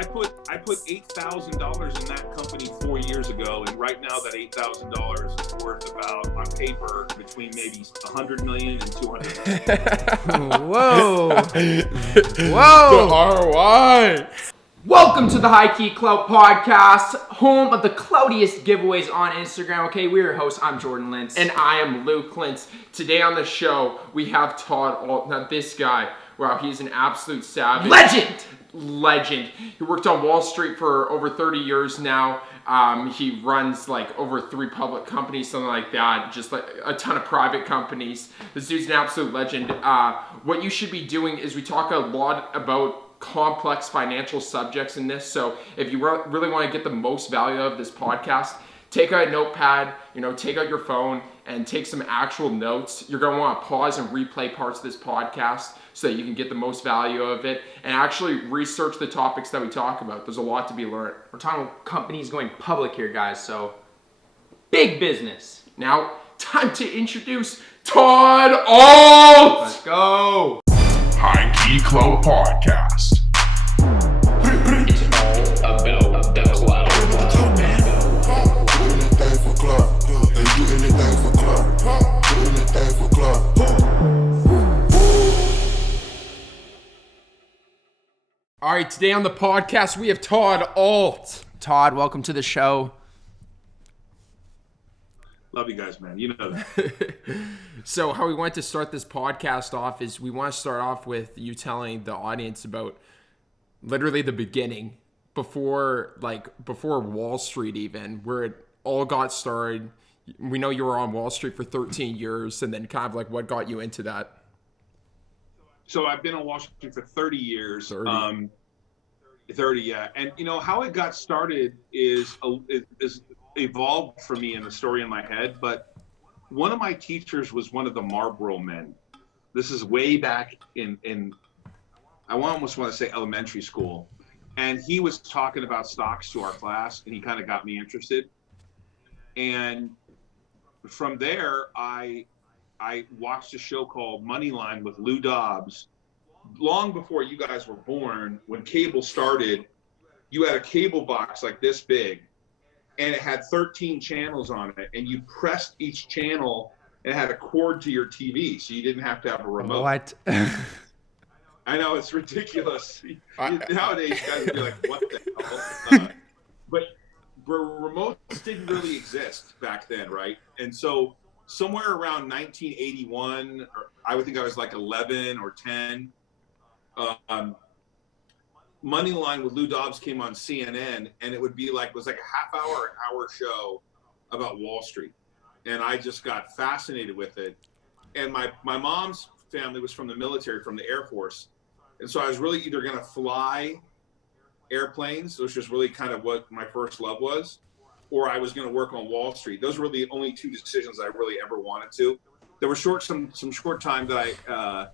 I put $8,000 in that company 4 years ago, and right now that $8,000 is worth about, on paper, between maybe 100 million and 200 million. Whoa! The ROI. Welcome to the HighKey CLOUT podcast, home of the cloutiest giveaways on Instagram. Okay, we're your hosts. I'm Jordan Lintz. And I am Luke Lintz. Today on the show, we have Todd Ault. Now this guy, wow, he's an absolute savage. Legend. He worked on Wall Street for over 30 years now. He runs like over 3 public companies, something like that, just like a ton of private companies. This dude's an absolute legend. What you should be doing is we talk a lot about complex financial subjects in this. So if you really want to get the most value out of this podcast, take out a notepad, take out your phone and take some actual notes. You're going to want to pause and replay parts of this podcast so that you can get the most value of it and actually research the topics that we talk about. There's a lot to be learned. We're talking about companies going public here, guys, so big business. Now, time to introduce Todd Ault! Let's go! HighKey CLOUT Podcast. It's all about the cloud. All right, today on the podcast, we have Todd Ault. Todd, welcome to the show. Love you guys, man. You know that. So how we want to start this podcast off is we want to start off with you telling the audience about literally the beginning, before Wall Street even, where it all got started. We know you were on Wall Street for 13 years, and then kind of like what got you into that. So I've been on Wall Street for 30 years. 30. 30, yeah. And how it got started is evolved for me in the story in my head. But one of my teachers was one of the Marlboro men. This is way back in I almost want to say elementary school. And he was talking about stocks to our class, and he kind of got me interested. And from there, I watched a show called Moneyline with Lou Dobbs. Long before you guys were born, when cable started, you had a cable box like this big, and it had 13 channels on it, and you pressed each channel and it had a cord to your TV, so you didn't have to have a remote. What? I know, it's ridiculous. Nowadays, guys would be like, what the hell? But remotes didn't really exist back then, right? And so somewhere around 1981, or I would think I was like 11 or 10, Moneyline with Lou Dobbs came on CNN, and it was like a half hour, an hour show about Wall Street. And I just got fascinated with it. And my mom's family was from the military, from the Air Force. And so I was really either going to fly airplanes, which was really kind of what my first love was, or I was going to work on Wall Street. Those were the only 2 decisions I really ever wanted to. There were some short time that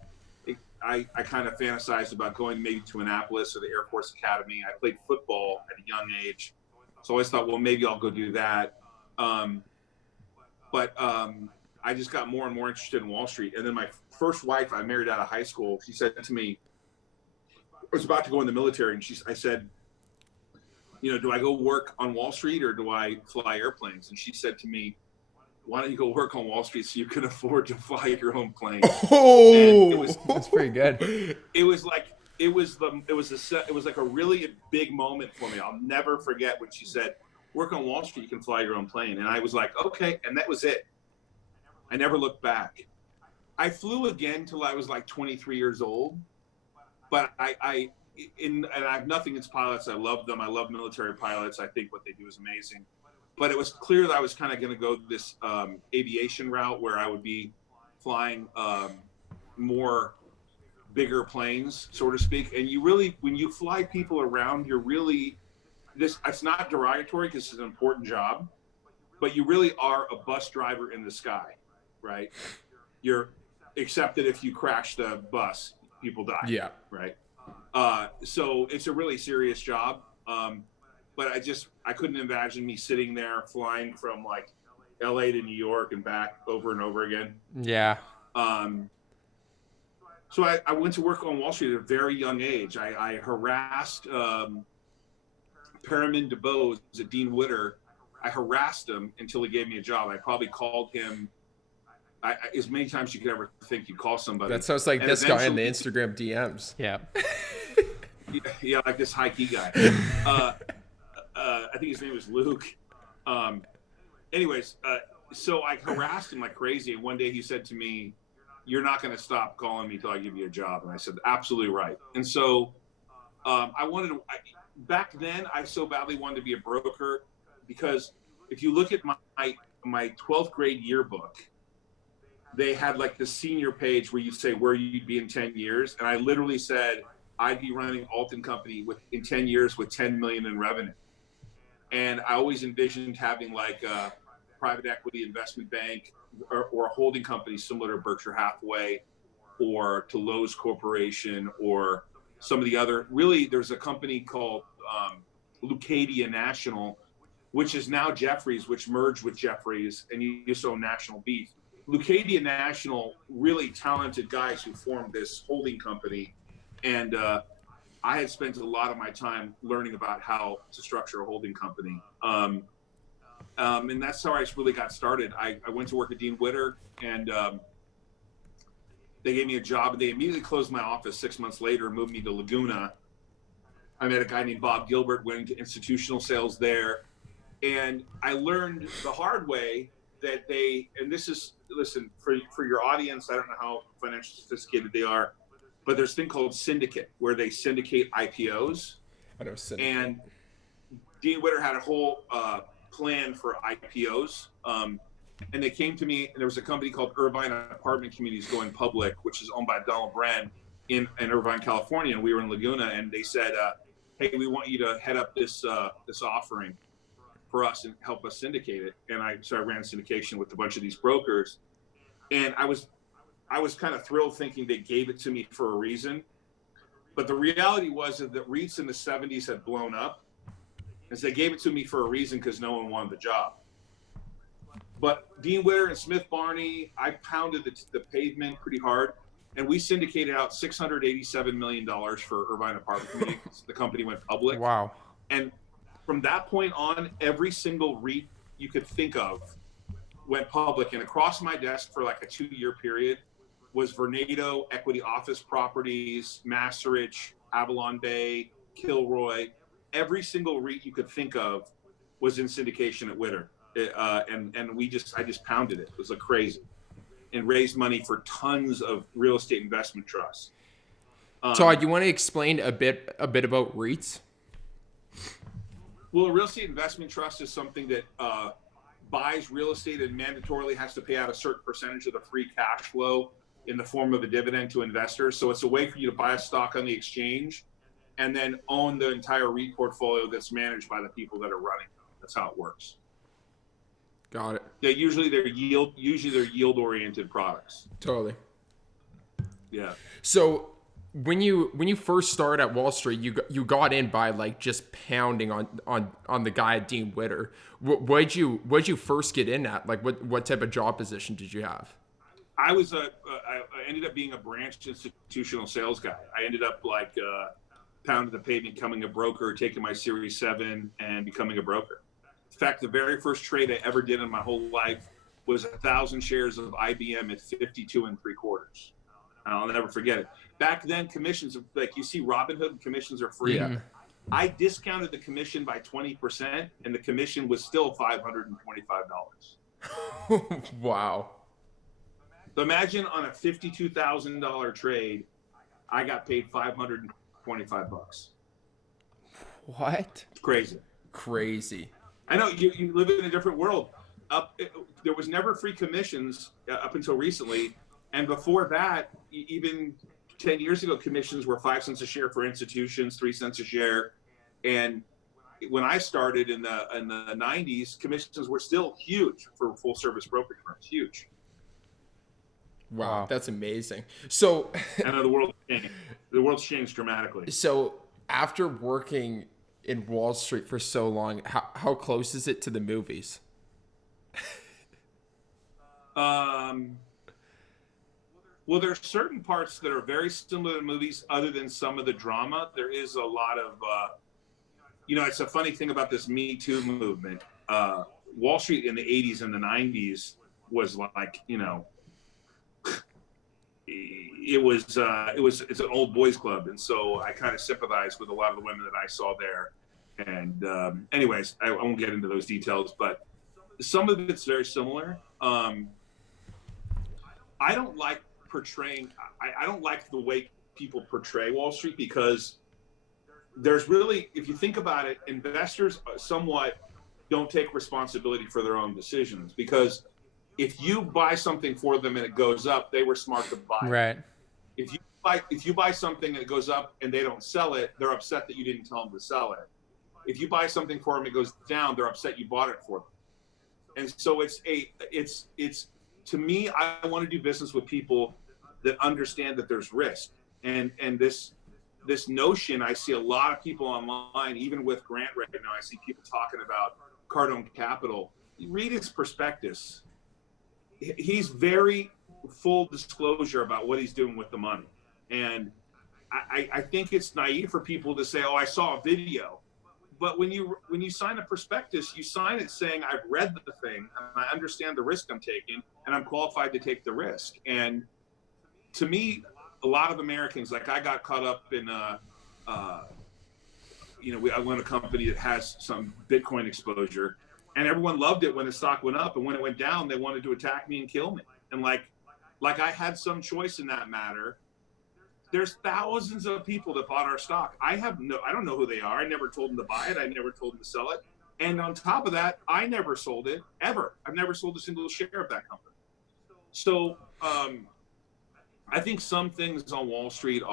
I kind of fantasized about going maybe to Annapolis or the Air Force Academy. I played football at a young age, so I always thought, well, maybe I'll go do that. But I just got more and more interested in Wall Street. And then my first wife, I married out of high school, she said to me, I was about to go in the military, and I said, do I go work on Wall Street or do I fly airplanes? And she said to me, why don't you go work on Wall Street so you can afford to fly your own plane? Oh, That's pretty good. It was like a really big moment for me. I'll never forget when she said, work on Wall Street, you can fly your own plane. And I was like, okay. And that was it. I never looked back. I flew again till I was like 23 years old, but I have nothing against pilots. I love them. I love military pilots. I think what they do is amazing. But it was clear that I was kind of going to go this aviation route where I would be flying more bigger planes, so to speak. And you really, when you fly people around, you're really, it's not derogatory because it's an important job, but you really are a bus driver in the sky, right? Except that if you crash the bus, people die. Yeah. Right. So it's a really serious job. But I couldn't imagine me sitting there flying from like LA to New York and back over and over again. Yeah. So I went to work on Wall Street at a very young age. I harassed Perriman DeBose at Dean Witter, I harassed him until he gave me a job. I probably called him as many times you could ever think you'd call somebody. That sounds like and this guy in the Instagram DMs. Yeah. Yeah, like this HighKey guy. I think his name was Luke. So I harassed him like crazy. And one day he said to me, "You're not going to stop calling me till I give you a job." And I said, "Absolutely right." And so back then, I so badly wanted to be a broker, because if you look at my 12th grade yearbook, they had like the senior page where you say where you'd be in 10 years. And I literally said, I'd be running Ault & Company in 10 years with 10 million in revenue. And I always envisioned having like a private equity investment bank or a holding company similar to Berkshire Hathaway or to Lowe's Corporation or some of the other. Really, there's a company called Lucadia National, which is now Jeffries, which merged with Jeffries, and you used to own National Beef. Lucadia National, really talented guys who formed this holding company. And I had spent a lot of my time learning about how to structure a holding company. And that's how I really got started. I went to work at Dean Witter, and they gave me a job, and they immediately closed my office 6 months later and moved me to Laguna. I met a guy named Bob Gilbert, went into institutional sales there. And I learned the hard way that and this is, listen, for your audience, I don't know how financially sophisticated they are, but there's a thing called syndicate, where they syndicate IPOs. I know syndicate. And Dean Witter had a whole plan for IPOs. And they came to me, and there was a company called Irvine Apartment Communities going public, which is owned by Donald Bren in Irvine, California. And we were in Laguna, and they said, hey, we want you to head up this offering for us and help us syndicate it. And I ran syndication with a bunch of these brokers. And I was kind of thrilled, thinking they gave it to me for a reason. But the reality was that REITs in the 70s had blown up. And so they gave it to me for a reason, because no one wanted the job. But Dean Witter and Smith Barney, I pounded the pavement pretty hard. And we syndicated out $687 million for Irvine Apartment Communities. The company went public. Wow. And from that point on, every single REIT you could think of went public. And across my desk for like a 2-year period was Vornado, Equity Office Properties, Macerich, Avalon Bay, Kilroy. Every single REIT you could think of was in syndication at Witter. And I just pounded it. It was like crazy. And raised money for tons of real estate investment trusts. Todd, you want to explain a bit about REITs? Well, a real estate investment trust is something that buys real estate and mandatorily has to pay out a certain percentage of the free cash flow in the form of a dividend to investors. So it's a way for you to buy a stock on the exchange and then own the entire REIT portfolio that's managed by the people that are running them. That's how it works. Got it. Yeah, usually they're yield-oriented products. Totally. Yeah. So when you first started at Wall Street, you got in by like just pounding on the guy at Dean Witter. What'd you first get in at? Like what type of job position did you have? I ended up being a branch institutional sales guy. I ended up like pounding the pavement, becoming a broker, taking my Series 7 and becoming a broker. In fact, the very first trade I ever did in my whole life was 1,000 shares of IBM at 52 3/4. I'll never forget it. Back then, commissions, like you see Robinhood, commissions are free. Yeah. I discounted the commission by 20%, and the commission was still $525. Wow. So imagine on a $52,000 trade, I got paid $525. What? It's crazy. Crazy. I know you live in a different world. There was never free commissions up until recently. And before that, even 10 years ago, commissions were 5 cents a share for institutions, 3 cents a share. And when I started in the 90s, commissions were still huge for full service brokerage firms, huge. Wow, that's amazing. So I know the world's changed dramatically. So after working in Wall Street for so long, how close is it to the movies? Well, there's certain parts that are very similar to movies other than some of the drama. There is a lot of, it's a funny thing about this Me Too movement. Wall Street in the 80s and the 90s was like, it's an old boys club. And so I kind of sympathize with a lot of the women that I saw there. And anyways, I won't get into those details, but some of it's very similar. I don't like I don't like the way people portray Wall Street, because there's really, if you think about it, investors somewhat don't take responsibility for their own decisions, because if you buy something for them and it goes up, they were smart to buy it. Right. If you buy something and it goes up and they don't sell it, they're upset that you didn't tell them to sell it. If you buy something for them and it goes down, they're upset you bought it for them. And so it's to me, I want to do business with people that understand that there's risk. And this notion, I see a lot of people online, even with Grant right now, I see people talking about Cardone Capital. Read his prospectus. He's very full disclosure about what he's doing with the money. And I think it's naive for people to say, oh, I saw a video. But when you sign a prospectus, you sign it saying, I've read the thing, and I understand the risk I'm taking, and I'm qualified to take the risk. And to me, a lot of Americans, like I got caught up in, I run a company that has some Bitcoin exposure, and everyone loved it when the stock went up, and when it went down, they wanted to attack me and kill me. And like I had some choice in that matter. There's thousands of people that bought our stock. I don't know who they are. I never told them to buy it. I never told them to sell it. And on top of that, I never sold it ever. I've never sold a single share of that company. So I think some things on Wall Street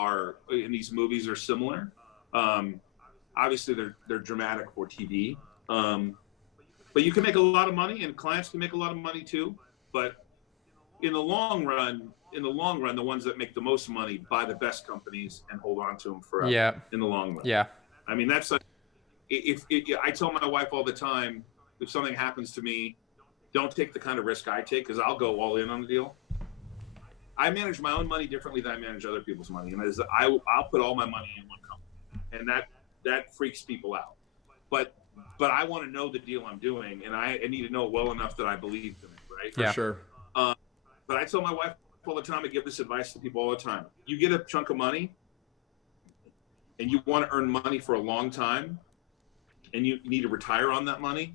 in these movies are similar. Obviously they're dramatic for TV. But you can make a lot of money, and clients can make a lot of money too. But in the long run, the ones that make the most money buy the best companies and hold on to them forever. Yeah. In the long run. Yeah. I mean, that's if I tell my wife all the time, if something happens to me, don't take the kind of risk I take, because I'll go all in on the deal. I manage my own money differently than I manage other people's money, and I'll put all my money in one company, and that freaks people out. But I want to know the deal I'm doing, and I need to know it well enough that I believe in it, right? Yeah. For sure. But I tell my wife all the time, I give this advice to people all the time. You get a chunk of money and you want to earn money for a long time, and you need to retire on that money,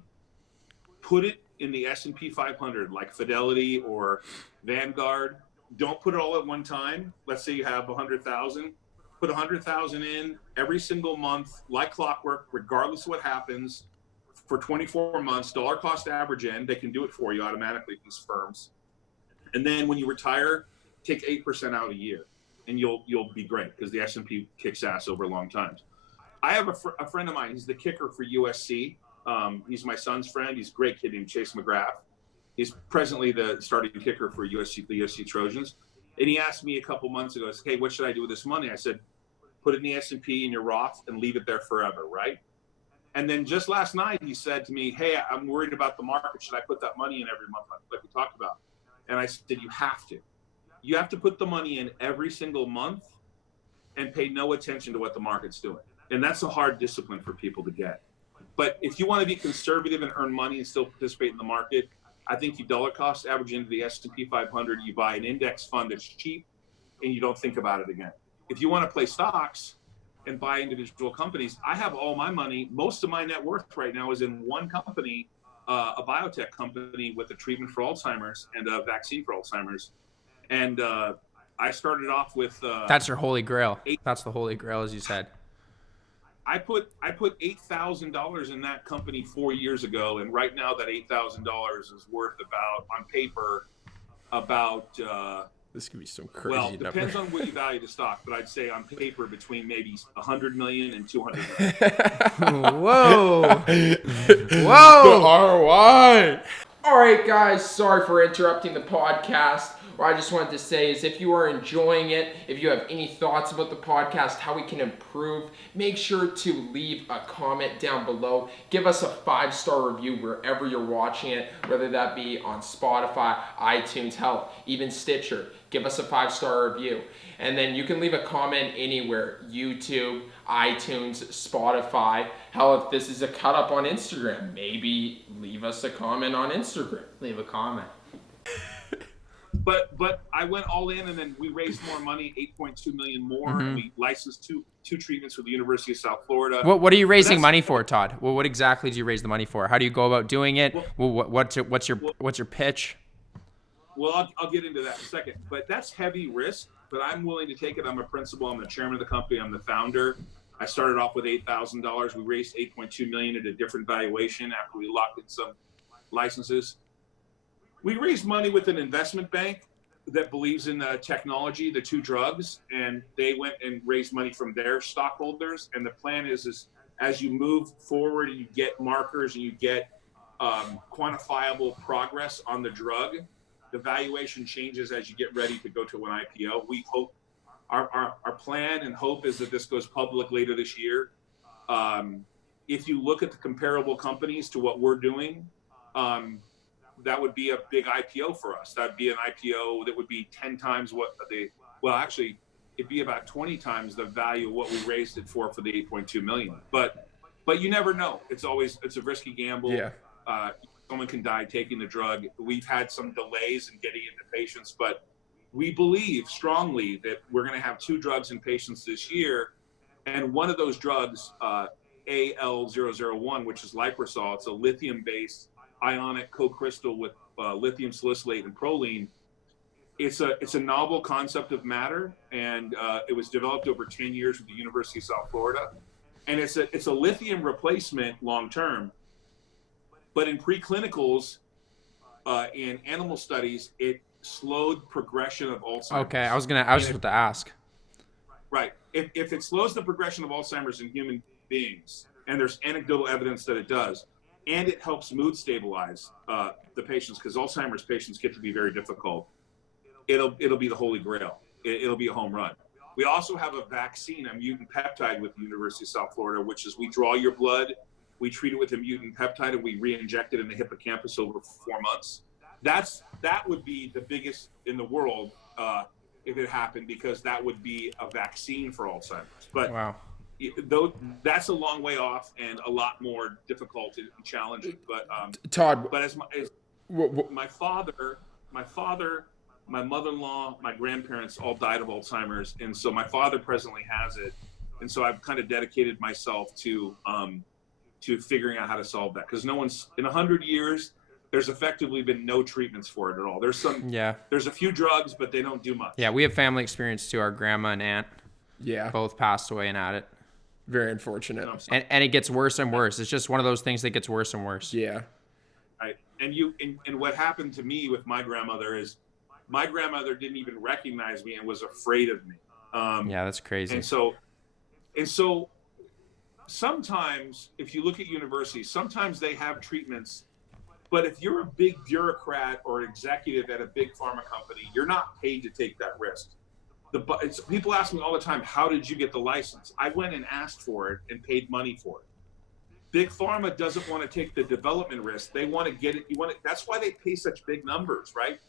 put it in the S&P 500 like Fidelity or Vanguard. Don't put it all at one time. Let's say you have 100,000. Put 100,000 in every single month, like clockwork, regardless of what happens, for 24 months, dollar cost average in. They can do it for you automatically, these firms. And then when you retire, take 8% out a year, and you'll be great, because the S&P kicks ass over long times. I have a friend of mine. He's the kicker for USC. He's my son's friend. He's a great kid named Chase McGrath. He's presently the starting kicker for the USC Trojans. And he asked me a couple months ago, hey, what should I do with this money? I said, put it in the S&P in your Roth and leave it there forever, right? And then just last night, he said to me, hey, I'm worried about the market. Should I put that money in every month like we talked about? And I said, you have to. You have to put the money in every single month and pay no attention to what the market's doing. And that's a hard discipline for people to get. But if you want to be conservative and earn money and still participate in the market, I think you dollar cost average into the S&P 500, you buy an index fund that's cheap, and you don't think about it again. If you want to play stocks and buy individual companies, I have all my money. Most of my net worth right now is in one company, a biotech company with a treatment for Alzheimer's and a vaccine for Alzheimer's. And I started off with That's your holy grail. That's the holy grail, as you said. I put $8,000 in that company 4 years ago, and right now that $8,000 is worth on paper This could be some crazy well, number. depends on what you value the stock, but I'd say on paper between maybe 100 million and 200 million. Whoa. The Whoa. ROI. All right, guys. Sorry for interrupting the podcast. what I just wanted to say is if you are enjoying it, if you have any thoughts about the podcast, how we can improve, make sure to leave a comment down below. Give us a 5-star review wherever you're watching it, whether that be on Spotify, iTunes, hell, even Stitcher. Give us a 5-star review. And then you can leave a comment anywhere, YouTube, iTunes, Spotify. Hell, if this is a cut up on Instagram, maybe leave us a comment on Instagram. Leave a comment. But I went all in, and then we raised more money, 8.2 million more. And we licensed two treatments with the University of South Florida. What are you raising money for, Todd? Well, what exactly do you raise the money for? How do you go about doing it? What's your pitch? Well, I'll get into that in a second. But that's heavy risk, but I'm willing to take it. I'm a principal. I'm the chairman of the company. I'm the founder. I started off with $8,000. We raised 8.2 million at a different valuation after we locked in some licenses. We raised money with an investment bank that believes in the technology, the 2 drugs, and they went and raised money from their stockholders. And the plan is as you move forward and you get markers and you get quantifiable progress on the drug, the valuation changes as you get ready to go to an IPO. We hope our plan and hope is that this goes public later this year. If you look at the comparable companies to what we're doing, that would be a big IPO for us. That'd be an IPO that would be 10 times what actually it'd be about 20 times the value of what we raised it for the 8.2 million. But you never know. It's a risky gamble. Yeah. Someone can die taking the drug. We've had some delays in getting into patients, but we believe strongly that we're going to have 2 drugs in patients this year. And one of those drugs, AL001, which is Liprosol, it's a lithium-based ionic co-crystal with lithium salicylate and proline. It's a novel concept of matter, and it was developed over 10 years with the University of South Florida. And it's a lithium replacement long-term. But in preclinicals, in animal studies, it slowed progression of Alzheimer's. Okay, I was just about to ask. Right. If it slows the progression of Alzheimer's in human beings, and there's anecdotal evidence that it does, and it helps mood stabilize the patients, because Alzheimer's patients get to be very difficult, it'll be the holy grail. It'll be a home run. We also have a vaccine, a mutant peptide with the University of South Florida, which is we draw your blood, we treat it with a mutant peptide, and we re-inject it in the hippocampus over 4 months. That would be the biggest in the world if it happened, because that would be a vaccine for Alzheimer's. But wow. Though that's a long way off and a lot more difficult and challenging. But Todd, but as my father, my mother-in-law, my grandparents all died of Alzheimer's, and so my father presently has it, and so I've kind of dedicated myself to figuring out how to solve that, because no one's in 100 years. There's effectively been no treatments for it at all. There's a few drugs, but they don't do much. Yeah, we have family experience too. Our grandma and aunt, both passed away and had it. Very unfortunate. And it gets worse and worse. It's just one of those things that gets worse and worse. Yeah. Right. And what happened to me with my grandmother is my grandmother didn't even recognize me and was afraid of me. Yeah, that's crazy. And so sometimes if you look at universities, sometimes they have treatments, but if you're a big bureaucrat or executive at a big pharma company, you're not paid to take that risk. People ask me all the time, how did you get the license? I went and asked for it and paid money for it. Big pharma doesn't want to take the development risk. They want to get it. That's why they pay such big numbers, right?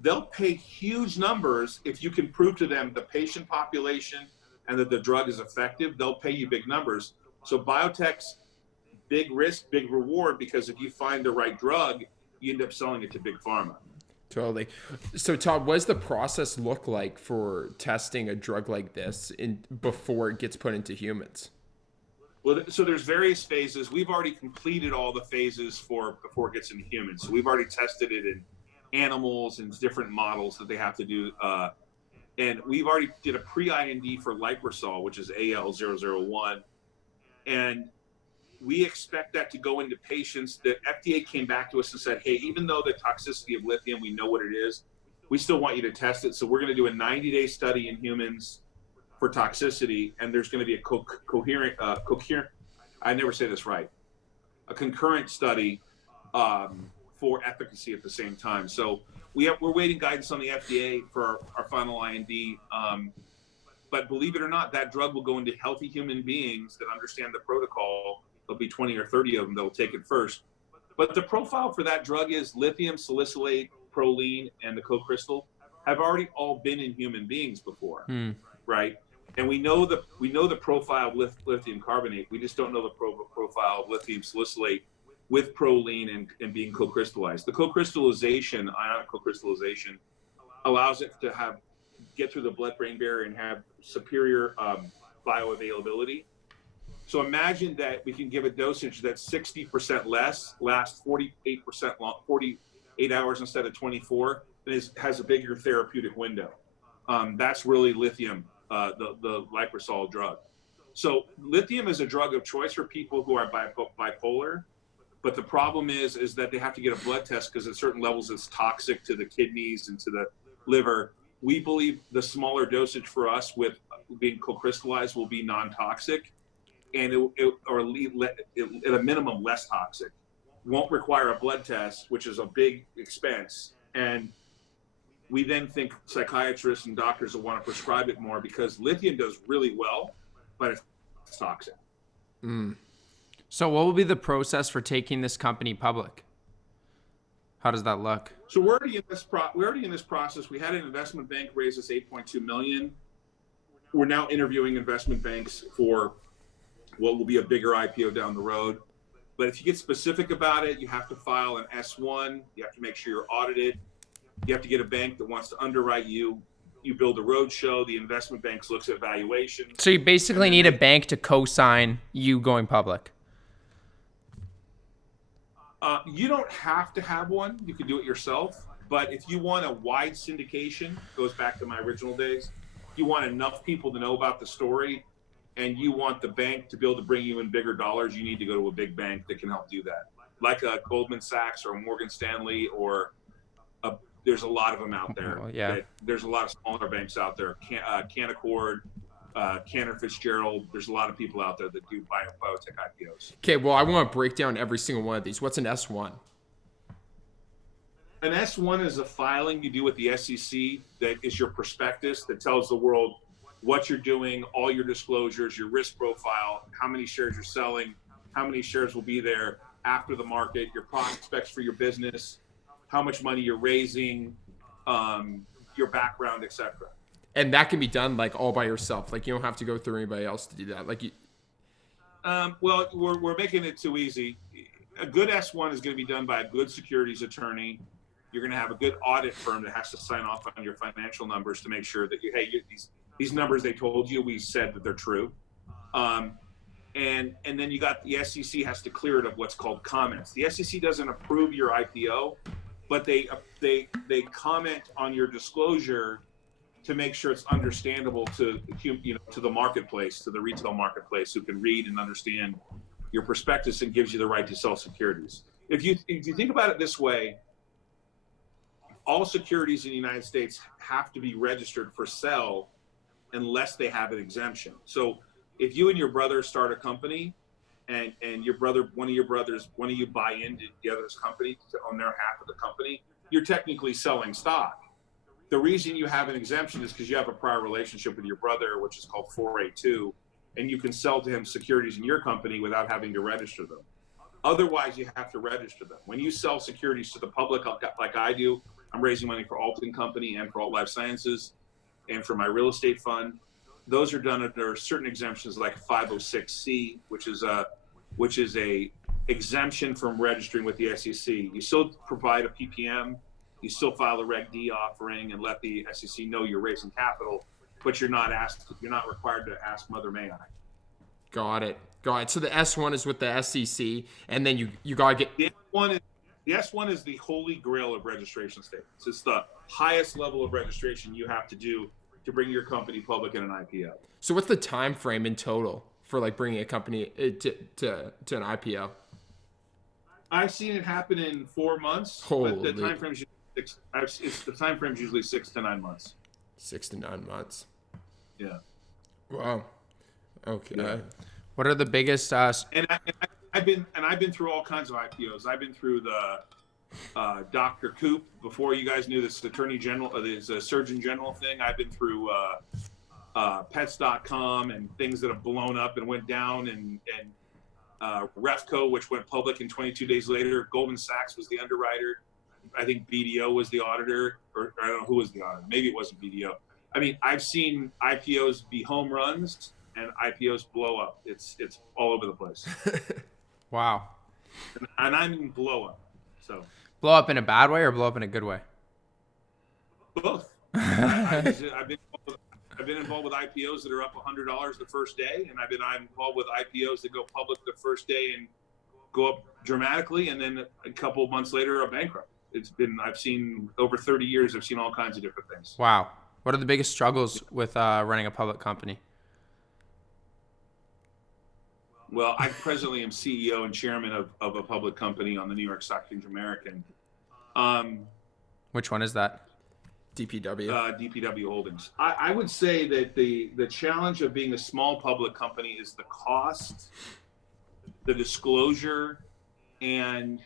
They'll pay huge numbers if you can prove to them the patient population and that the drug is effective. They'll pay you big numbers. So biotech's big risk, big reward, because if you find the right drug, you end up selling it to big pharma. Totally. So Todd, what does the process look like for testing a drug like this before it gets put into humans? Well, so there's various phases. We've already completed all the phases before it gets into humans. So we've already tested it in animals and different models that they have to do. And we've already did a pre-IND for Liprosol, which is AL001. And we expect that to go into patients. The FDA came back to us and said, hey, even though the toxicity of lithium, we know what it is, we still want you to test it. So we're going to do a 90-day study in humans for toxicity, and there's going to be a concurrent study for efficacy at the same time. So we're waiting guidance on the FDA for our final IND. But believe it or not, that drug will go into healthy human beings that understand the protocol. There'll be 20 or 30 of them that will take it first. But the profile for that drug is lithium, salicylate, proline, and the co-crystal have already all been in human beings before, right? And we know the profile of lithium carbonate. We just don't know the profile of lithium salicylate with proline and being co-crystallized. The co-crystallization, ionic co-crystallization, allows it to get through the blood-brain barrier and have superior bioavailability. So imagine that we can give a dosage that's 60% less, lasts 48% long, 48 hours instead of 24, and has a bigger therapeutic window. That's really lithium, the liposol drug. So lithium is a drug of choice for people who are bipolar, but the problem is that they have to get a blood test because at certain levels it's toxic to the kidneys and to the liver. We believe the smaller dosage for us with being co-crystallized will be non-toxic, and at a minimum less toxic. Won't require a blood test, which is a big expense. And we then think psychiatrists and doctors will want to prescribe it more because lithium does really well, but it's toxic. So what will be the process for taking this company public? How does that look? So we're already in this process. We had an investment bank raise us $8.2 million. We're now interviewing investment banks for what will be a bigger IPO down the road. But if you get specific about it, you have to file an S1. You have to make sure you're audited. You have to get a bank that wants to underwrite you. You build a roadshow. The investment banks looks at valuation. So you basically need a bank to co-sign you going public. You don't have to have one. You can do it yourself. But if you want a wide syndication, goes back to my original days, you want enough people to know about the story, and you want the bank to be able to bring you in bigger dollars, you need to go to a big bank that can help do that. Like a Goldman Sachs or a Morgan Stanley or there's a lot of them out there. Yeah. There's a lot of smaller banks out there. Canaccord, Cantor Fitzgerald. There's a lot of people out there that do biotech IPOs. Okay, well, I want to break down every single one of these. What's an S1? An S1 is a filing you do with the SEC that is your prospectus that tells the world what you're doing, all your disclosures, your risk profile, how many shares you're selling, how many shares will be there after the market, your prospects for your business, how much money you're raising, your background, etc. And that can be done like all by yourself. Like you don't have to go through anybody else to do that. Like you. Well, we're making it too easy. A good S1 is going to be done by a good securities attorney. You're going to have a good audit firm that has to sign off on your financial numbers to make sure that these numbers they told you, we said that they're true. And then you got the SEC has to clear it of what's called comments. The SEC doesn't approve your IPO, but they comment on your disclosure to make sure it's understandable to the marketplace, to the retail marketplace, who can read and understand your prospectus and gives you the right to sell securities. If you think about it this way, all securities in the United States have to be registered for sale unless they have an exemption. So if you and your brother start a company and one of you buy into the other's company to own their half of the company, you're technically selling stock. The reason you have an exemption is because you have a prior relationship with your brother, which is called 482, and you can sell to him securities in your company without having to register them. Otherwise, you have to register them. When you sell securities to the public, like I do, I'm raising money for Alton Company and for Alt Life Sciences and for my real estate fund. Those are done under certain exemptions like 506C, which is a exemption from registering with the SEC. You still provide a PPM, you still file a Reg D offering and let the SEC know you're raising capital, but you're not required to ask Mother May I. Got it. So the S1 is with the SEC, and then you gotta get The S1 is the holy grail of registration statements. It's the highest level of registration you have to do to bring your company public in an IPO. So what's the time frame in total for like bringing a company to an IPO? I've seen it happen in 4 months, but the time frame is usually 6 to 9 months. 6 to 9 months. Yeah. Wow. Okay. Yeah. What are the biggest? And I've been through all kinds of IPOs. I've been through Dr. Coop, before you guys knew this Attorney General, this Surgeon General thing, I've been through pets.com and things that have blown up and went down, and Refco, which went public, and 22 days later, Goldman Sachs was the underwriter. I think BDO was the auditor, or I don't know who was the auditor. Maybe it wasn't BDO. I mean, I've seen IPOs be home runs and IPOs blow up. It's all over the place. Wow. And I mean blow up. So Blow up in a bad way or blow up in a good way? both. I've been involved with IPOs that are up $100 the first day, and I've been involved with IPOs that go public the first day and go up dramatically, and then a couple of months later are bankrupt. I've seen over 30 years, I've seen all kinds of different things. Wow. What are the biggest struggles with running a public company? Well, I presently am CEO and chairman of a public company on the New York Stock Exchange American. Which one is that? DPW. DPW Holdings. I would say that the challenge of being a small public company is the cost, the disclosure, and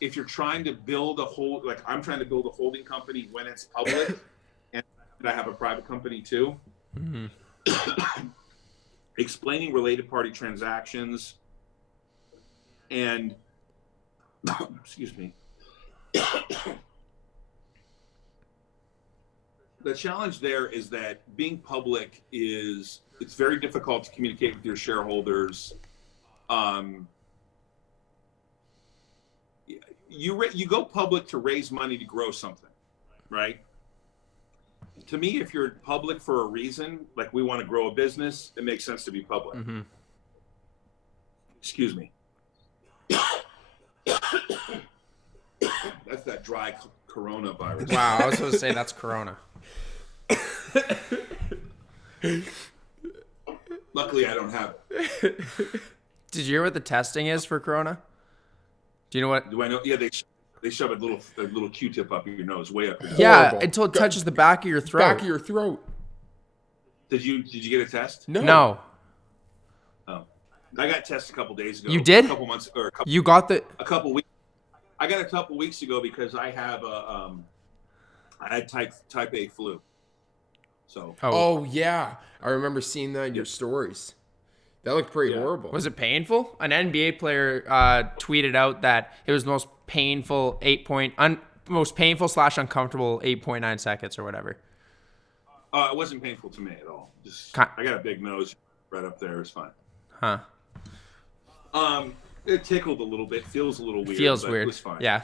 if you're trying to build I'm trying to build a holding company when it's public, and I have a private company too. Mm-hmm. Explaining related party transactions and excuse me. The challenge there is that being public it's very difficult to communicate with your shareholders. You go public to raise money to grow something, right? To me, if you're public for a reason, like we want to grow a business, it makes sense to be public. Mm-hmm. Excuse me. That's that dry coronavirus. Wow, I was supposed to say that's Corona. Luckily, I don't have it. Did you hear what the testing is for Corona? Do you know what? Do I know? Yeah, they shove a little Q-tip up your nose, way up your nose. Yeah, Horrible. until it touches the back of your throat. Back of your throat. Did you get a test? No. Oh, I got tested a couple days ago. You did? A couple months or You got the. a couple weeks. I got a couple weeks ago because I have I had type A flu. So. Oh yeah, I remember seeing that in your stories. That looked pretty horrible. Was it painful? An NBA player tweeted out that it was the most painful most painful / uncomfortable 8.9 seconds or whatever. It wasn't painful to me at all. I got a big nose right up there. It's fine. Huh. It tickled a little bit. Feels a little weird. Feels weird. It was fine. Yeah.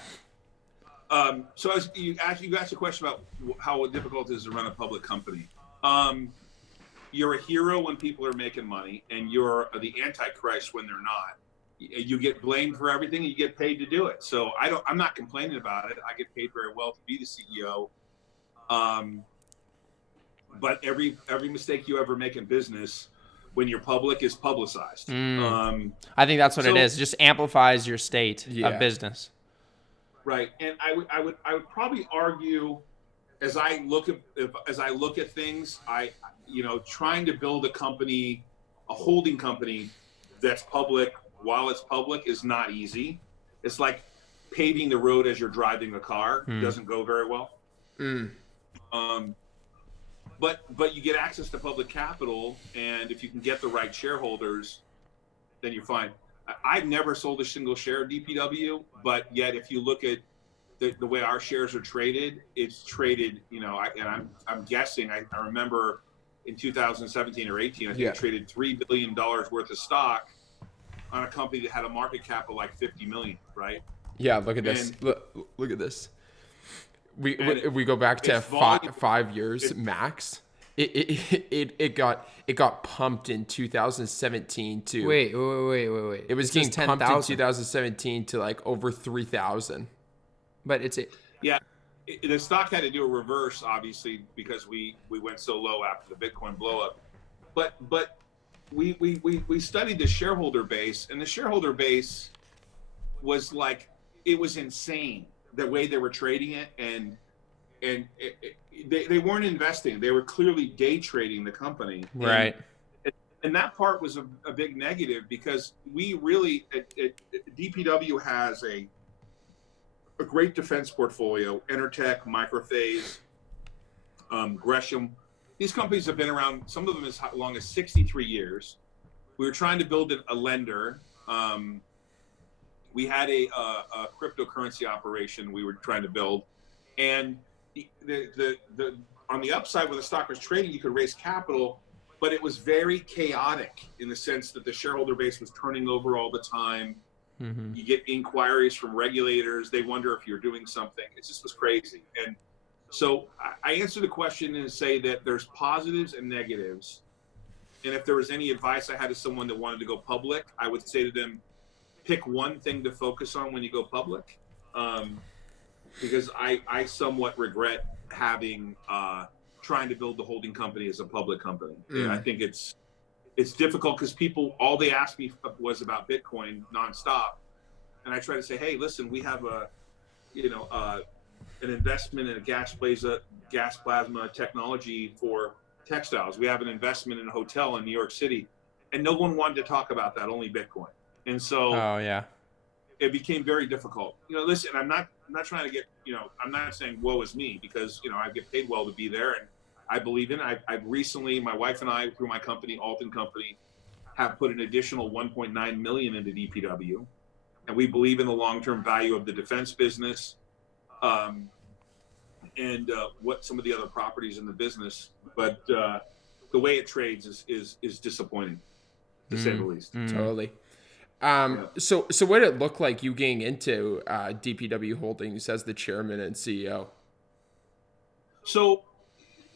So you asked a question about how difficult it is to run a public company. You're a hero when people are making money, and you're the Antichrist when they're not. You get blamed for everything, and you get paid to do it. So I'm not complaining about it. I get paid very well to be the CEO. But every mistake you ever make in business, when you're public, is publicized. I think that's what it is. It just amplifies your state of business. Right, and I would probably argue, as I look at things, trying to build a holding company that's public while it's public is not easy. It's like paving the road as you're driving a car. It doesn't go very well. But you get access to public capital, and if you can get the right shareholders, then you're fine. I've never sold a single share of DPW, but yet if you look at the way our shares are traded, it's traded, I'm guessing, I remember in 2017 or 18, I think it traded $3 billion worth of stock on a company that had a market cap of like 50 million, right? Yeah, look at this. Look at this. If we go back to 5 years max, it got pumped in 2017 to Wait. It was getting pumped in 2017 to like over 3,000. But it's the stock had to do a reverse, obviously, because we went so low after the Bitcoin blow up. But we studied the shareholder base, and the shareholder base was like, it was insane the way they were trading it, and they weren't investing. They were clearly day trading the company. Right. And that part was a big negative, because we really, DPW has a great defense portfolio. Enertech, Microphase, Gresham. These companies have been around, some of them as long as 63 years. We were trying to build a lender. We had a cryptocurrency operation we were trying to build. And the on the upside, when the stock was trading, you could raise capital, but it was very chaotic in the sense that the shareholder base was turning over all the time. Mm-hmm. You get inquiries from regulators. They wonder if you're doing something. It just was crazy. And so I answer the question and say that there's positives and negatives. And if there was any advice I had to someone that wanted to go public, I would say to them, pick one thing to focus on when you go public. Because I somewhat regret having trying to build the holding company as a public company. Mm. I think it's difficult because people, all they asked me was about Bitcoin nonstop. And I try to say, hey, listen, we have an investment in a gas plasma technology for textiles. We have an investment in a hotel in New York City. And no one wanted to talk about that, only Bitcoin. And so it became very difficult. Listen, I'm not trying to get, I'm not saying woe is me, because, I get paid well to be there and I believe in it. I've recently, my wife and I, through my company, Ault & Company, have put an additional $1.9 million into DPW. And we believe in the long-term value of the defense business and what some of the other properties in the business. But the way it trades is disappointing, to say the least. Totally. So what did it look like you getting into DPW Holdings as the chairman and CEO? So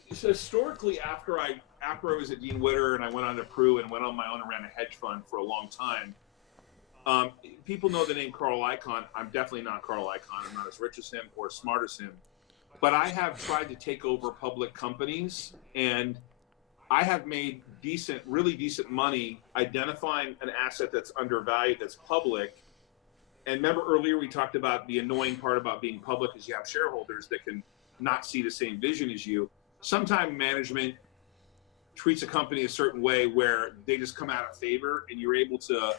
historically, after I was at Dean Witter and I went on to Pru and went on my own and ran a hedge fund for a long time, people know the name Carl Icahn. I'm definitely not Carl Icahn. I'm not as rich as him or as smart as him. But I have tried to take over public companies, and I have made really decent money identifying an asset that's undervalued, that's public. And remember earlier we talked about the annoying part about being public is you have shareholders that can not see the same vision as you. Sometimes management treats a company a certain way where they just come out of favor and you're able to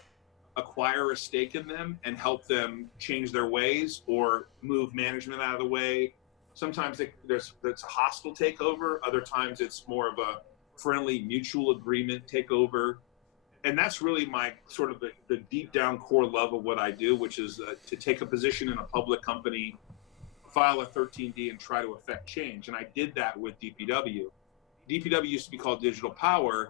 acquire a stake in them and help them change their ways or move management out of the way. Sometimes it's a hostile takeover. Other times it's more of a friendly mutual agreement takeover. And that's really my sort of the deep down core love of what I do, which is to take a position in a public company, file a 13D and try to affect change. And I did that with DPW. DPW used to be called Digital Power.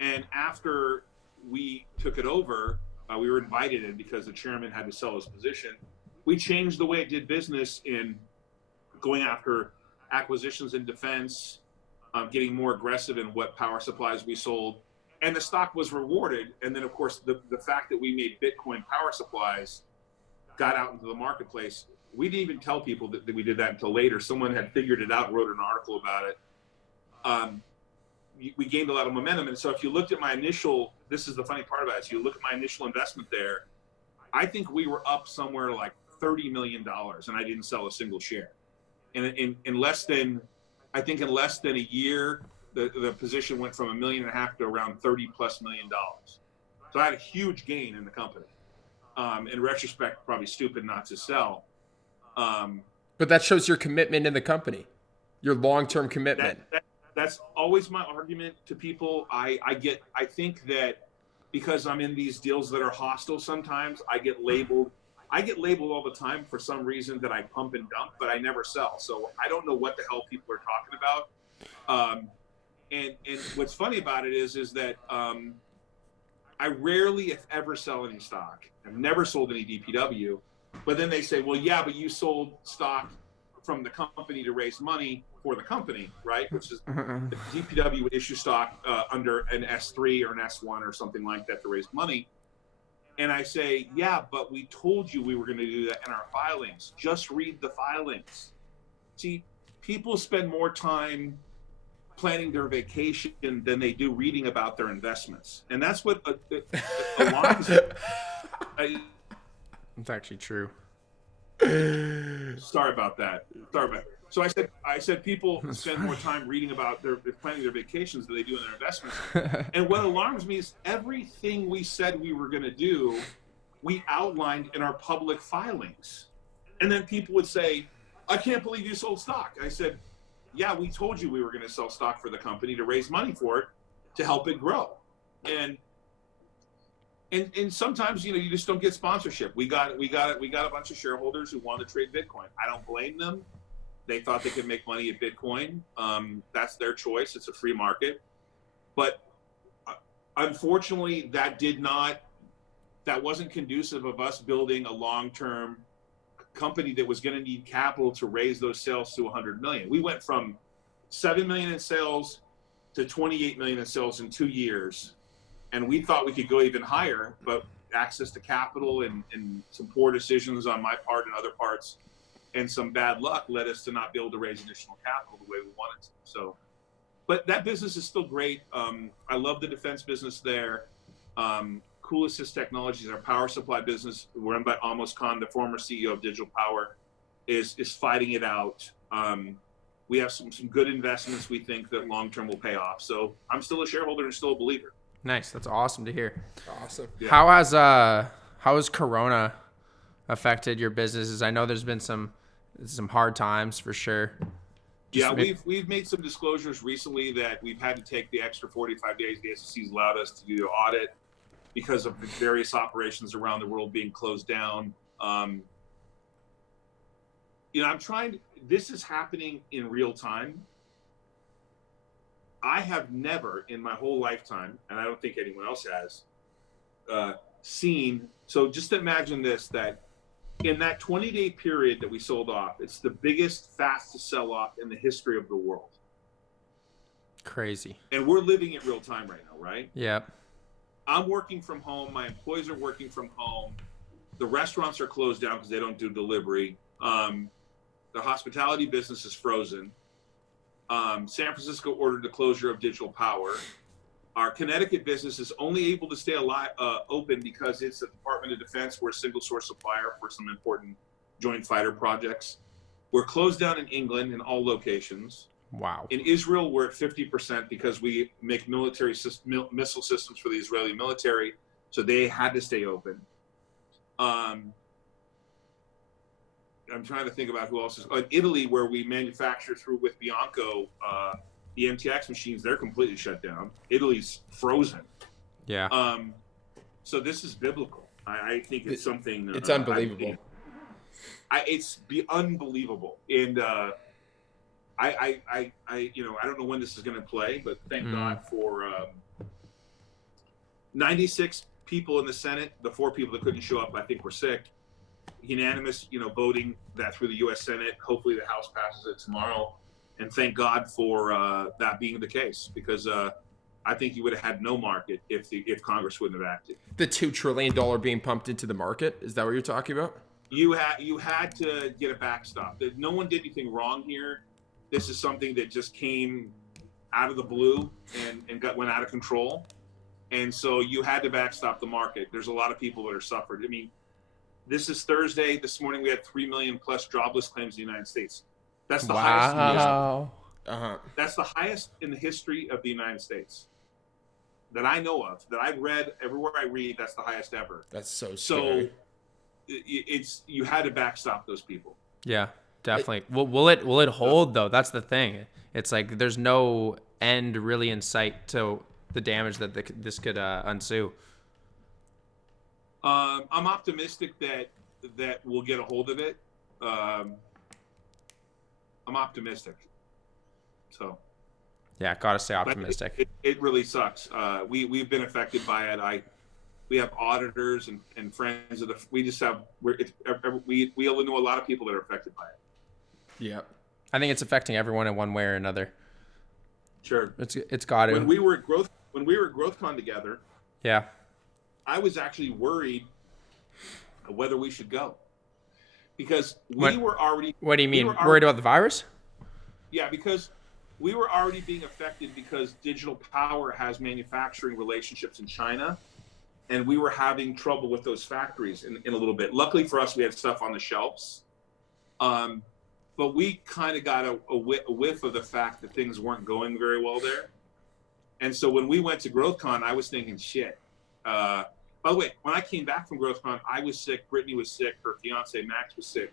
And after we took it over, we were invited in because the chairman had to sell his position. We changed the way it did business in going after acquisitions in defense, getting more aggressive in what power supplies we sold. And the stock was rewarded. And then, of course, the fact that we made Bitcoin power supplies got out into the marketplace. We didn't even tell people that we did that until later. Someone had figured it out, wrote an article about it. We gained a lot of momentum. And so if you looked at my initial, this is the funny part about it, so you look at my initial investment there, I think we were up somewhere like $30 million and I didn't sell a single share. And in less than a year, the position went from $1.5 million to around $30+ million. So I had a huge gain in the company. In retrospect, probably stupid not to sell. But that shows your commitment in the company, your long-term commitment. That's always my argument to people. I think that because I'm in these deals that are hostile sometimes, I get labeled all the time for some reason that I pump and dump, but I never sell. So I don't know what the hell people are talking about. And what's funny about it is that I rarely, if ever, sell any stock. I've never sold any DPW. But then they say, well, yeah, but you sold stock from the company to raise money for the company, right? Which is the DPW would issue stock under an S3 or an S1 or something like that to raise money. And I say, yeah, but we told you we were going to do that in our filings. Just read the filings. See, people spend more time planning their vacation than they do reading about their investments. And that's what alarms me. It's actually true. Sorry about that. So I said people spend more time reading about their planning their vacations than they do in their investments. And what alarms me is everything we said we were going to do, we outlined in our public filings. And then people would say, I can't believe you sold stock. I said, yeah, we told you we were going to sell stock for the company to raise money for it, to help it grow. And sometimes, you just don't get sponsorship. We got a bunch of shareholders who want to trade Bitcoin. I don't blame them. They thought they could make money at Bitcoin. That's their choice. It's a free market. But unfortunately, that wasn't conducive of us building a long-term company that was going to need capital to raise those sales to 100 million. We went from 7 million in sales to 28 million in sales in 2 years. And we thought we could go even higher, but access to capital and some poor decisions on my part and other parts and some bad luck led us to not be able to raise additional capital the way we wanted to. So, but that business is still great. I love the defense business there. Cool Assist Technologies, our power supply business, run by Amos Khan, the former CEO of Digital Power, is fighting it out. We have some good investments we think that long-term will pay off. So I'm still a shareholder and still a believer. Nice. That's awesome to hear. Awesome. Yeah. How has Corona affected your businesses? I know there's been some hard times for sure. We've made some disclosures recently that we've had to take the extra 45 days the SEC's allowed us to do the audit because of the various operations around the world being closed down. This is happening in real time. I have never in my whole lifetime, and I don't think anyone else has, seen. So just imagine this, that in that 20-day period that we sold off, it's the biggest, fastest sell-off in the history of the world. Crazy. And we're living it real time right now, right? Yeah. I'm working from home. My employees are working from home. The restaurants are closed down because they don't do delivery. The hospitality business is frozen. San Francisco ordered the closure of Digital Power. Our Connecticut business is only able to stay open because it's the Department of Defense. We're a single source supplier for some important joint fighter projects. We're closed down in England in all locations. Wow. In Israel, we're at 50% because we make missile systems for the Israeli military, so they had to stay open. I'm trying to think about who else is. In Italy, where we manufacture through with Bianco, the MTX machines, they're completely shut down. Italy's frozen. Yeah. So this is biblical. I think it's something. It's unbelievable. It's unbelievable, and I don't know when this is going to play, but thank God for 96 people in the Senate. The 4 people that couldn't show up, I think, were sick. Unanimous, voting that through the U.S. Senate. Hopefully, the House passes it tomorrow, and thank God for that being the case, because I think you would have had no market if Congress wouldn't have acted. The $2 trillion being pumped into the market, is that what you're talking about? You had to get a backstop. No one did anything wrong here. This is something that just came out of the blue and went out of control, and so you had to backstop the market. There's a lot of people that are suffered. I mean, this is Thursday. This morning we had 3 million plus jobless claims in the United States. That's the highest. Wow. That's the highest in the history of the United States that I know of. That I've read everywhere I read. That's the highest ever. That's so scary. So you had to backstop those people. Yeah, definitely. Will it hold though? That's the thing. It's like there's no end really in sight to the damage that this could ensue. I'm optimistic that we'll get a hold of it. I'm optimistic. So. Yeah, gotta stay optimistic. It really sucks. We've been affected by it. We have auditors and friends of we all know a lot of people that are affected by it. Yeah, I think it's affecting everyone in one way or another. Sure, it's got to. When we were at GrowthCon together, yeah, I was actually worried whether we should go because we were already. What do you mean? Worried about the virus? Yeah, because we were already being affected because Digital Power has manufacturing relationships in China, and we were having trouble with those factories in a little bit. Luckily for us, we had stuff on the shelves, but we kind of got a whiff of the fact that things weren't going very well there. And so when we went to GrowthCon, I was thinking, shit. By the way, when I came back from GrowthCon, I was sick. Brittany was sick. Her fiance Max was sick.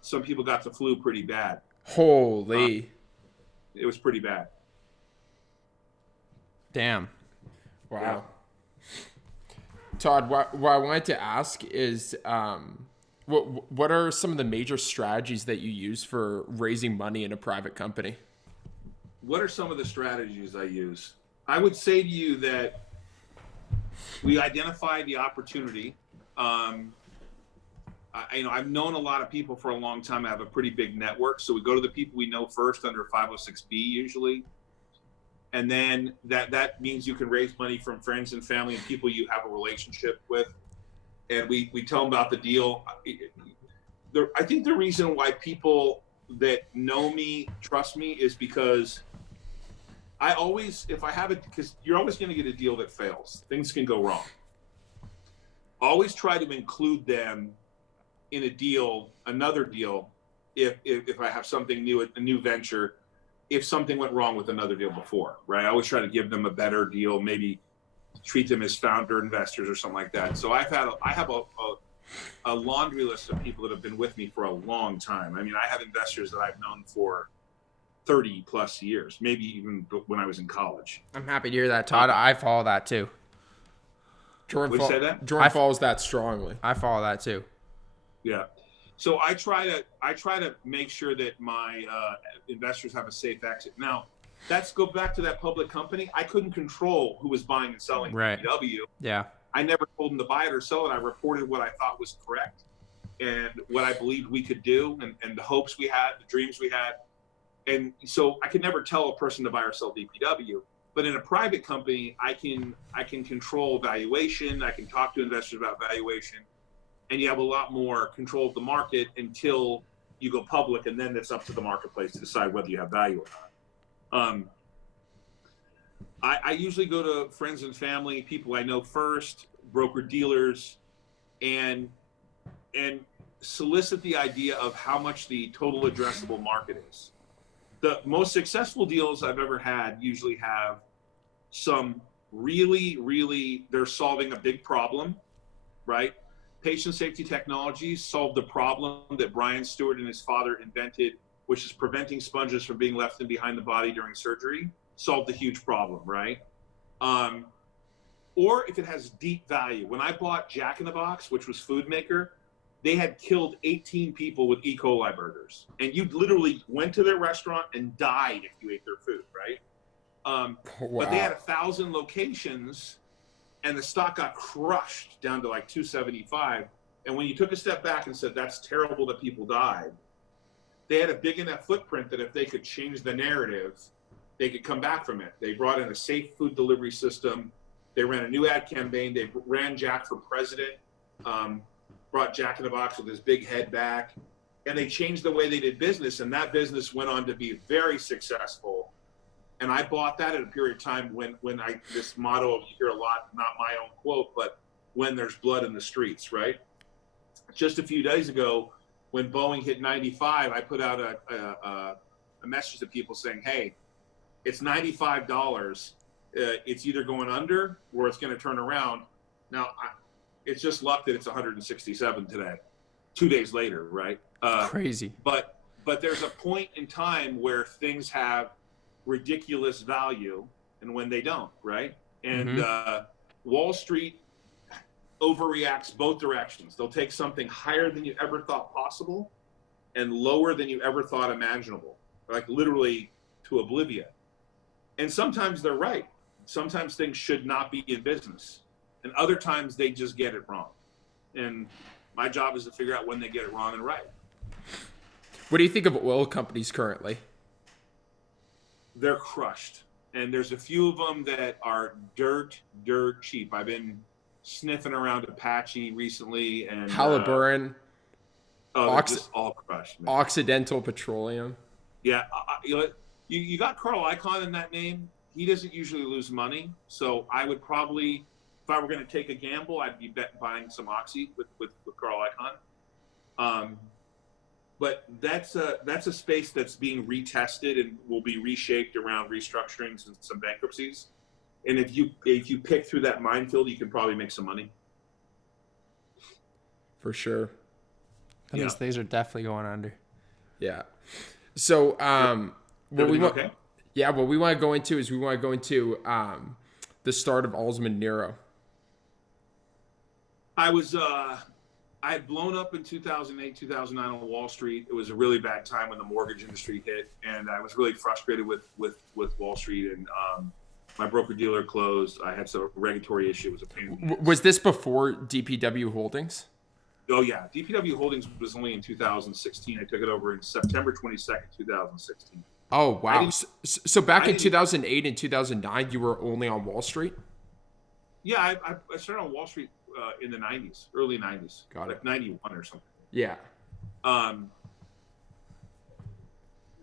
Some people got the flu pretty bad. Holy. It was pretty bad. Damn. Wow. Todd, what I wanted to ask is, what are some of the major strategies that you use for raising money in a private company? What are some of the strategies I use? I would say to you that we identify the opportunity. I've known a lot of people for a long time. I have a pretty big network. So we go to the people we know first under 506B usually. And then that means you can raise money from friends and family and people you have a relationship with. And we tell them about the deal. I think the reason why people that know me trust me is because because you're always going to get a deal that fails. Things can go wrong. Always try to include them in a deal, another deal, if I have something new, a new venture, if something went wrong with another deal before, right? I always try to give them a better deal, maybe treat them as founder investors or something like that. So I have a laundry list of people that have been with me for a long time. I mean, I have investors that I've known for 30 plus years, maybe even when I was in college. I'm happy to hear that, Todd. I follow that too. Would you say that? Jordan follows that strongly. I follow that too. Yeah. So I try to make sure that my investors have a safe exit. Now, go back to that public company. I couldn't control who was buying and selling BW. Yeah. I never told them to buy it or sell it. I reported what I thought was correct and what I believed we could do and the hopes we had, the dreams we had. And so I could never tell a person to buy or sell DPW. But in a private company, I can control valuation. I can talk to investors about valuation. And you have a lot more control of the market until you go public, and then it's up to the marketplace to decide whether you have value or not. I usually go to friends and family, people I know first, broker dealers, and solicit the idea of how much the total addressable market is. The most successful deals I've ever had usually have some really, they're solving a big problem, right? Patient safety technologies solved the problem that Brian Stewart and his father invented, which is preventing sponges from being left in behind the body during surgery. Solved a huge problem, right? Or if it has deep value. When I bought Jack in the Box, which was Food Maker, they had killed 18 people with E. coli burgers. And you literally went to their restaurant and died if you ate their food, right? Wow. But they had 1,000 locations and the stock got crushed down to like 275. And when you took a step back and said, that's terrible that people died, they had a big enough footprint that if they could change the narrative, they could come back from it. They brought in a safe food delivery system. They ran a new ad campaign. They ran Jack for president, brought Jack in the Box with his big head back, and they changed the way they did business. And that business went on to be very successful. And I bought that at a period of time when this motto you hear a lot, not my own quote, but when there's blood in the streets, right? Just a few days ago, when Boeing hit 95, I put out a message to people saying, hey, it's $95. It's either going under or it's going to turn around. Now, it's just luck that it's 167 today, 2 days later, right? Crazy. But there's a point in time where things have ridiculous value and when they don't, right? And Wall Street overreacts both directions. They'll take something higher than you ever thought possible and lower than you ever thought imaginable, like literally to oblivion. And sometimes they're right. Sometimes things should not be in business. And other times they just get it wrong. And my job is to figure out when they get it wrong and right. What do you think of oil companies currently? They're crushed. And there's a few of them that are dirt cheap. I've been sniffing around Apache recently and Halliburton. They're just all crushed, man. Occidental Petroleum. Yeah, you got Carl Icahn in that name. He doesn't usually lose money, so I would probably, if I were going to take a gamble, I'd be buying some Oxy with Carl Icahn. But that's a space that's being retested and will be reshaped around restructurings and some bankruptcies. And if you pick through that minefield, you can probably make some money. For sure. These things are definitely going under. Yeah. So, what we want, okay? yeah, what we want to go into is the start of Alzheimer's Neuro. I had blown up in 2008, 2009 on Wall Street. It was a really bad time when the mortgage industry hit, and I was really frustrated with Wall Street, and my broker-dealer closed. I had some regulatory issue. It was a pain. Was this before DPW Holdings? Oh, yeah. DPW Holdings was only in 2016. I took it over in September 22nd, 2016. Oh, wow. So back in 2008 and 2009, you were only on Wall Street? Yeah, I started on Wall Street in the 90s, early 90s. Got it. Like 91 or something. Yeah.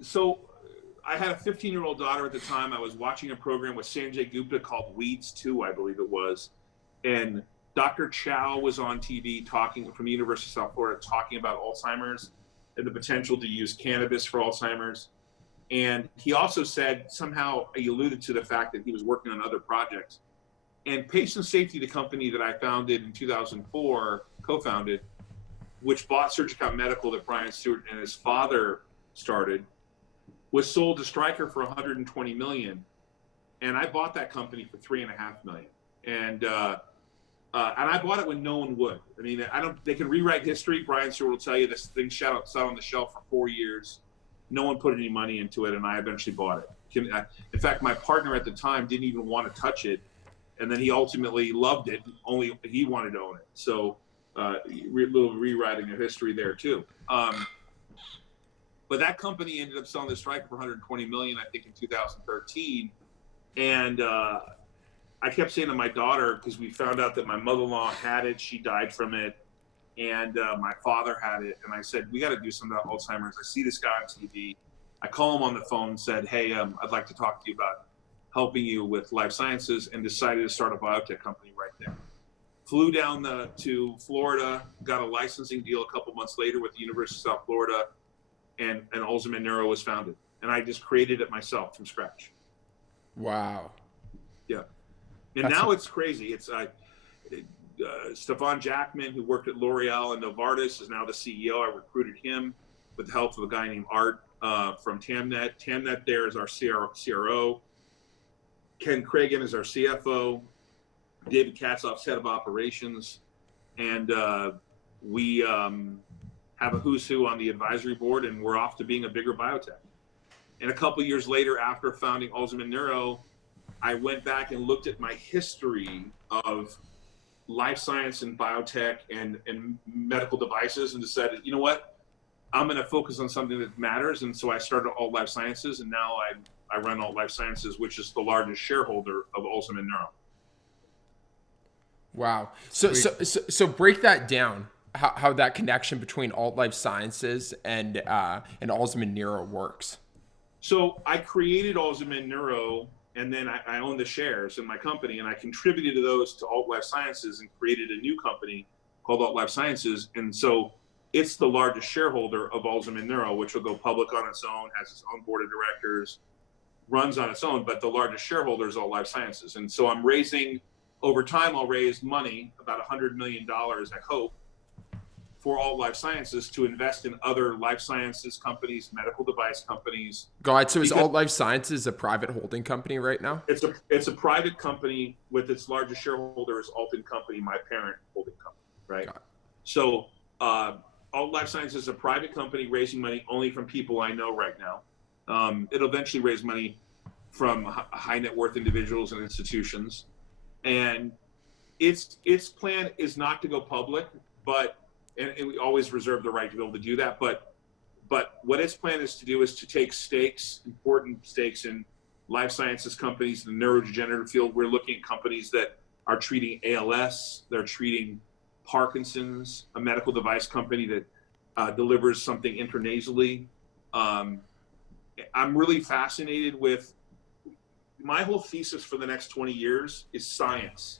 So I had a 15-year-old daughter at the time. I was watching a program with Sanjay Gupta called Weeds 2, I believe it was. And Dr. Chow was on TV talking from the University of South Florida, talking about Alzheimer's and the potential to use cannabis for Alzheimer's. And he also said, somehow he alluded to the fact that he was working on other projects. And Patient Safety, the company that I founded in 2004, co-founded, which bought Surgicount Medical that Brian Stewart and his father started, was sold to Stryker for $120 million. And I bought that company for $3.5 million. And I bought it when no one would. I mean, they can rewrite history. Brian Stewart will tell you this thing sat on the shelf for 4 years. No one put any money into it, and I eventually bought it. In fact, my partner at the time didn't even want to touch it, and then he ultimately loved it. Only he wanted to own it. So, little rewriting of history there too. But that company ended up selling to Stryker for $120 million, I think, in 2013. And I kept saying to my daughter, because we found out that my mother-in-law had it, she died from it, and my father had it, and I said, we got to do something about Alzheimer's. I see this guy on TV. I call him on the phone and said, hey, I'd like to talk to you about helping you with life sciences, and decided to start a biotech company right there. Flew down to Florida, got a licensing deal a couple months later with the University of South Florida, and Alzheimer's Neuro was founded. And I just created it myself from scratch. Wow. Yeah. And now it's crazy. It's Stefan Jackman, who worked at L'Oreal and Novartis, is now the CEO. I recruited him with the help of a guy named Art from Tamnet. Tamnet there is our CRO. Ken Cragen is our CFO. David Katzoff's head of operations. And we have a who's who on the advisory board, and we're off to being a bigger biotech. And a couple years later, after founding Alzheimer's Neuro, I went back and looked at my history of life science and biotech and medical devices, and decided, you know what, I'm going to focus on something that matters. And so I started Ault Life Sciences, and now I run Ault Life Sciences, which is the largest shareholder of Alzheimer's Neuro. Wow. So break that down, how that connection between Ault Life Sciences and Alzheimer's Neuro works. So I created Alzheimer's Neuro, and then I owned the shares in my company, and I contributed to those to Ault Life Sciences and created a new company called Ault Life Sciences. And so it's the largest shareholder of Alzheimer's Neuro, which will go public on its own, has its own board of directors, runs on its own, but the largest shareholder is Ault Life Sciences. And so I'm raising, over time, I'll raise money, about $100 million, I hope, for Ault Life Sciences to invest in other life sciences companies, medical device companies. God, so is Ault Life Sciences a private holding company right now? It's a private company with its largest shareholder is Alton Company, my parent holding company, right? So Ault Life Sciences is a private company raising money only from people I know right now. It'll eventually raise money from high net worth individuals and institutions. And its plan is not to go public, but and we always reserve the right to be able to do that. But what its plan is to do is to take stakes, important stakes in life sciences companies in the neurodegenerative field. We're looking at companies that are treating ALS, they're treating Parkinson's, a medical device company that delivers something intranasally. I'm really fascinated with, my whole thesis for the next 20 years is science.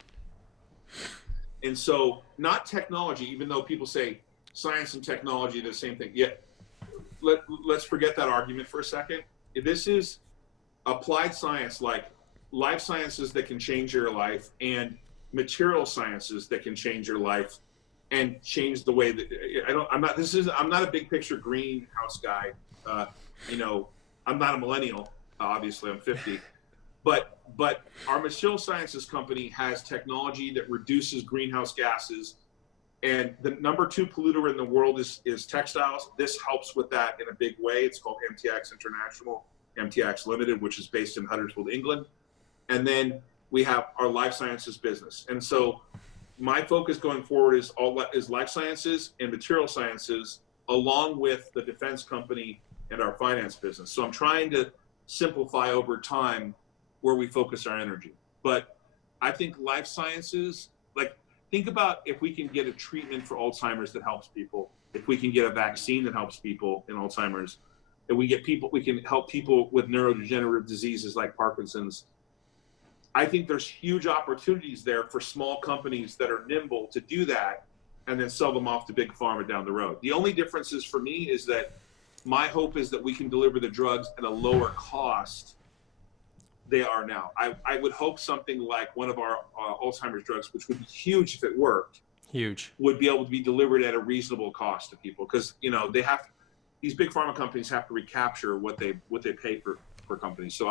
And so, not technology, even though people say science and technology are the same thing. Yet, let's forget that argument for a second. This is applied science, like life sciences that can change your life and material sciences that can change your life. and change the way that I'm not a big picture greenhouse guy. I'm not a millennial, obviously I'm 50, but our material sciences company has technology that reduces greenhouse gases, and the number 2 polluter in the world is textiles. This helps with that in a big way. It's called MTX International, MTX Limited, which is based in Huddersfield, England. And then we have our life sciences business. And so my focus going forward is life sciences and material sciences, along with the defense company and our finance business. So I'm trying to simplify over time where we focus our energy. But I think life sciences, like, think about if we can get a treatment for Alzheimer's that helps people, if we can get a vaccine that helps people in Alzheimer's, if we can help people with neurodegenerative diseases like Parkinson's. I think there's huge opportunities there for small companies that are nimble to do that and then sell them off to big pharma down the road. The only difference is, for me, is that my hope is that we can deliver the drugs at a lower cost they are now. I would hope something like one of our Alzheimer's drugs, which would be huge if it worked, would be able to be delivered at a reasonable cost to people, because these big pharma companies have to recapture what they pay for companies. So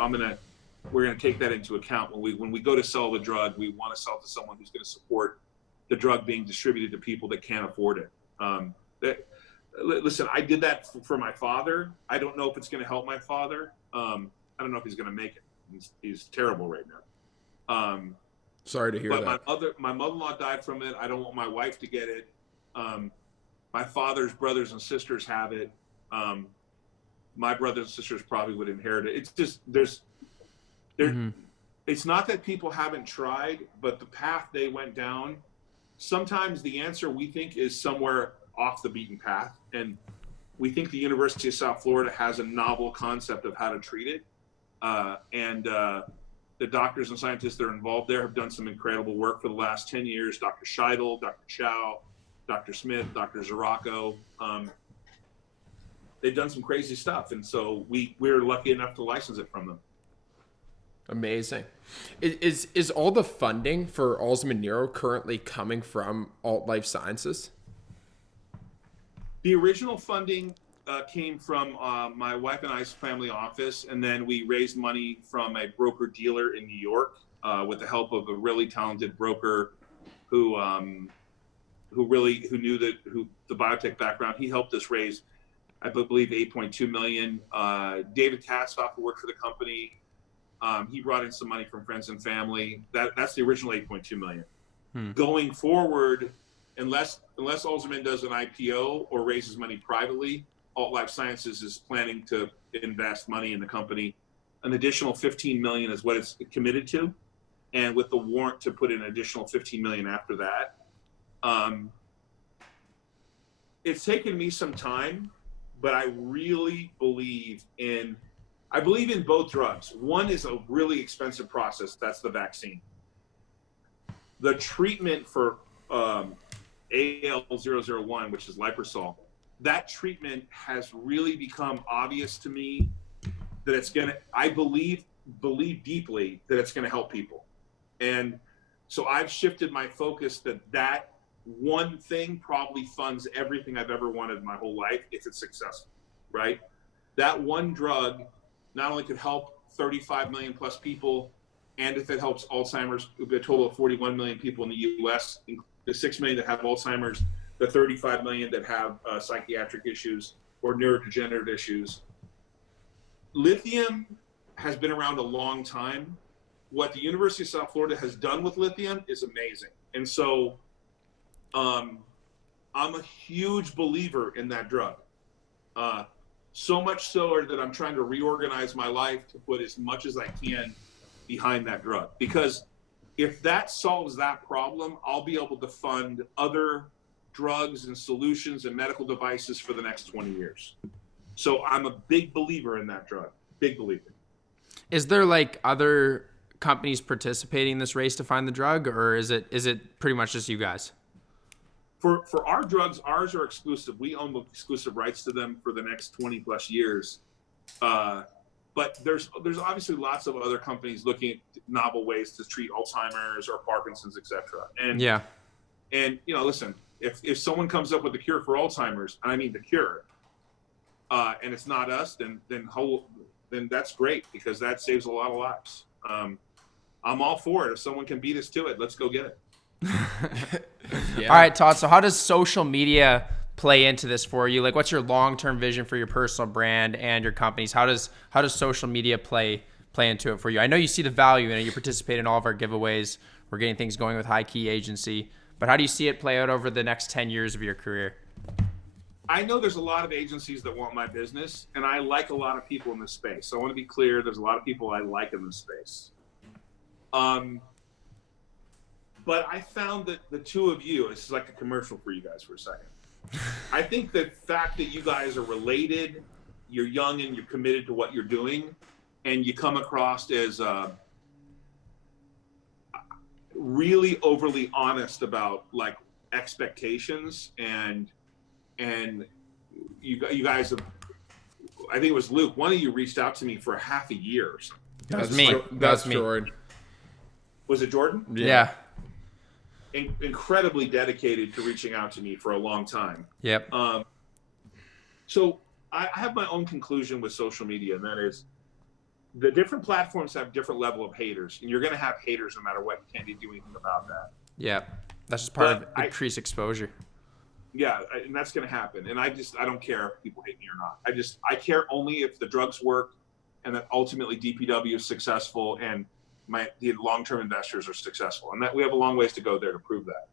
we're going to take that into account when we go to sell the drug. We want to sell it to someone who's going to support the drug being distributed to people that can't afford it. Listen, I did that for my father. I don't know if it's going to help my father. I don't know if he's going to make it. He's terrible right now. Sorry to hear that. My mother-in-law died from it. I don't want my wife to get it. My father's brothers and sisters have it. My brothers and sisters probably would inherit it. It's just it's not that people haven't tried, but the path they went down, sometimes the answer we think is somewhere off the beaten path. And we think the University of South Florida has a novel concept of how to treat it. And the doctors and scientists that are involved there have done some incredible work for the last 10 years. Dr. Scheidel, Dr. Chow, Dr. Smith, Dr. Zaracco. They've done some crazy stuff. And so we're lucky enough to license it from them. Amazing. Is all the funding for Alzheimer's Neuro currently coming from Alt Life Sciences? The original funding came from my wife and I's family office, and then we raised money from a broker dealer in New York with the help of a really talented broker who knew the biotech background. He helped us raise, I believe, $8.2 million. David Kassoff, who worked for the company, he brought in some money from friends and family. That's the original $8.2 million. Going forward, unless Alzheimer's does an IPO or raises money privately, Alt Life Sciences is planning to invest money in the company. An additional $15 million is what it's committed to, and with the warrant to put in an additional $15 million after that. It's taken me some time, but I really believe in both drugs. One is a really expensive process. That's the vaccine. The treatment for AL001, which is Liposol, that treatment has really become obvious to me that I believe deeply that it's going to help people. And so I've shifted my focus that one thing probably funds everything I've ever wanted in my whole life if it's successful, right? That one drug not only could help 35 million plus people, and if it helps Alzheimer's, it would be a total of 41 million people in the US, the 6 million that have Alzheimer's, the 35 million that have psychiatric issues or neurodegenerative issues. Lithium has been around a long time. What the University of South Florida has done with lithium is amazing. And so I'm a huge believer in that drug. So much so that I'm trying to reorganize my life to put as much as I can behind that drug. Because if that solves that problem, I'll be able to fund other drugs and solutions and medical devices for the next 20 years. So I'm a big believer in that drug. Big believer. Is there like other companies participating in this race to find the drug, or is it pretty much just you guys? For our drugs, ours are exclusive. We own the exclusive rights to them for the next 20 plus years. But there's obviously lots of other companies looking at novel ways to treat Alzheimer's or Parkinson's, et cetera. And listen, If someone comes up with a cure for Alzheimer's, and I mean the cure, and it's not us, then that's great, because that saves a lot of lives. I'm all for it. If someone can beat us to it, let's go get it. Yeah. All right, Todd. So how does social media play into this for you? Like, what's your long-term vision for your personal brand and your companies? How does social media play into it for you? I know you see the value in it. You participate in all of our giveaways. We're getting things going with HighKey Agency. But how do you see it play out over the next 10 years of your career? I know there's a lot of agencies that want my business, and I like a lot of people in this space. So I want to be clear, there's a lot of people I like in this space. But I found that the two of you, this is like a commercial for you guys for a second. I think the fact that you guys are related, you're young and you're committed to what you're doing, and you come across as really overly honest about like expectations, and you guys have, I think it was Luke, one of you reached out to me for half a year or something. That was me. That's me. Jordan. Was it Jordan? Yeah. Incredibly dedicated to reaching out to me for a long time. Yep. So I have my own conclusion with social media, and that is the different platforms have different level of haters, and you're going to have haters no matter what. You can't do anything about that. Yeah. That's just part of increased exposure. Yeah, and that's going to happen. And I don't care if people hate me or not. I care only if the drugs work, and that ultimately DPW is successful, and the long-term investors are successful, and that we have a long ways to go there to prove that.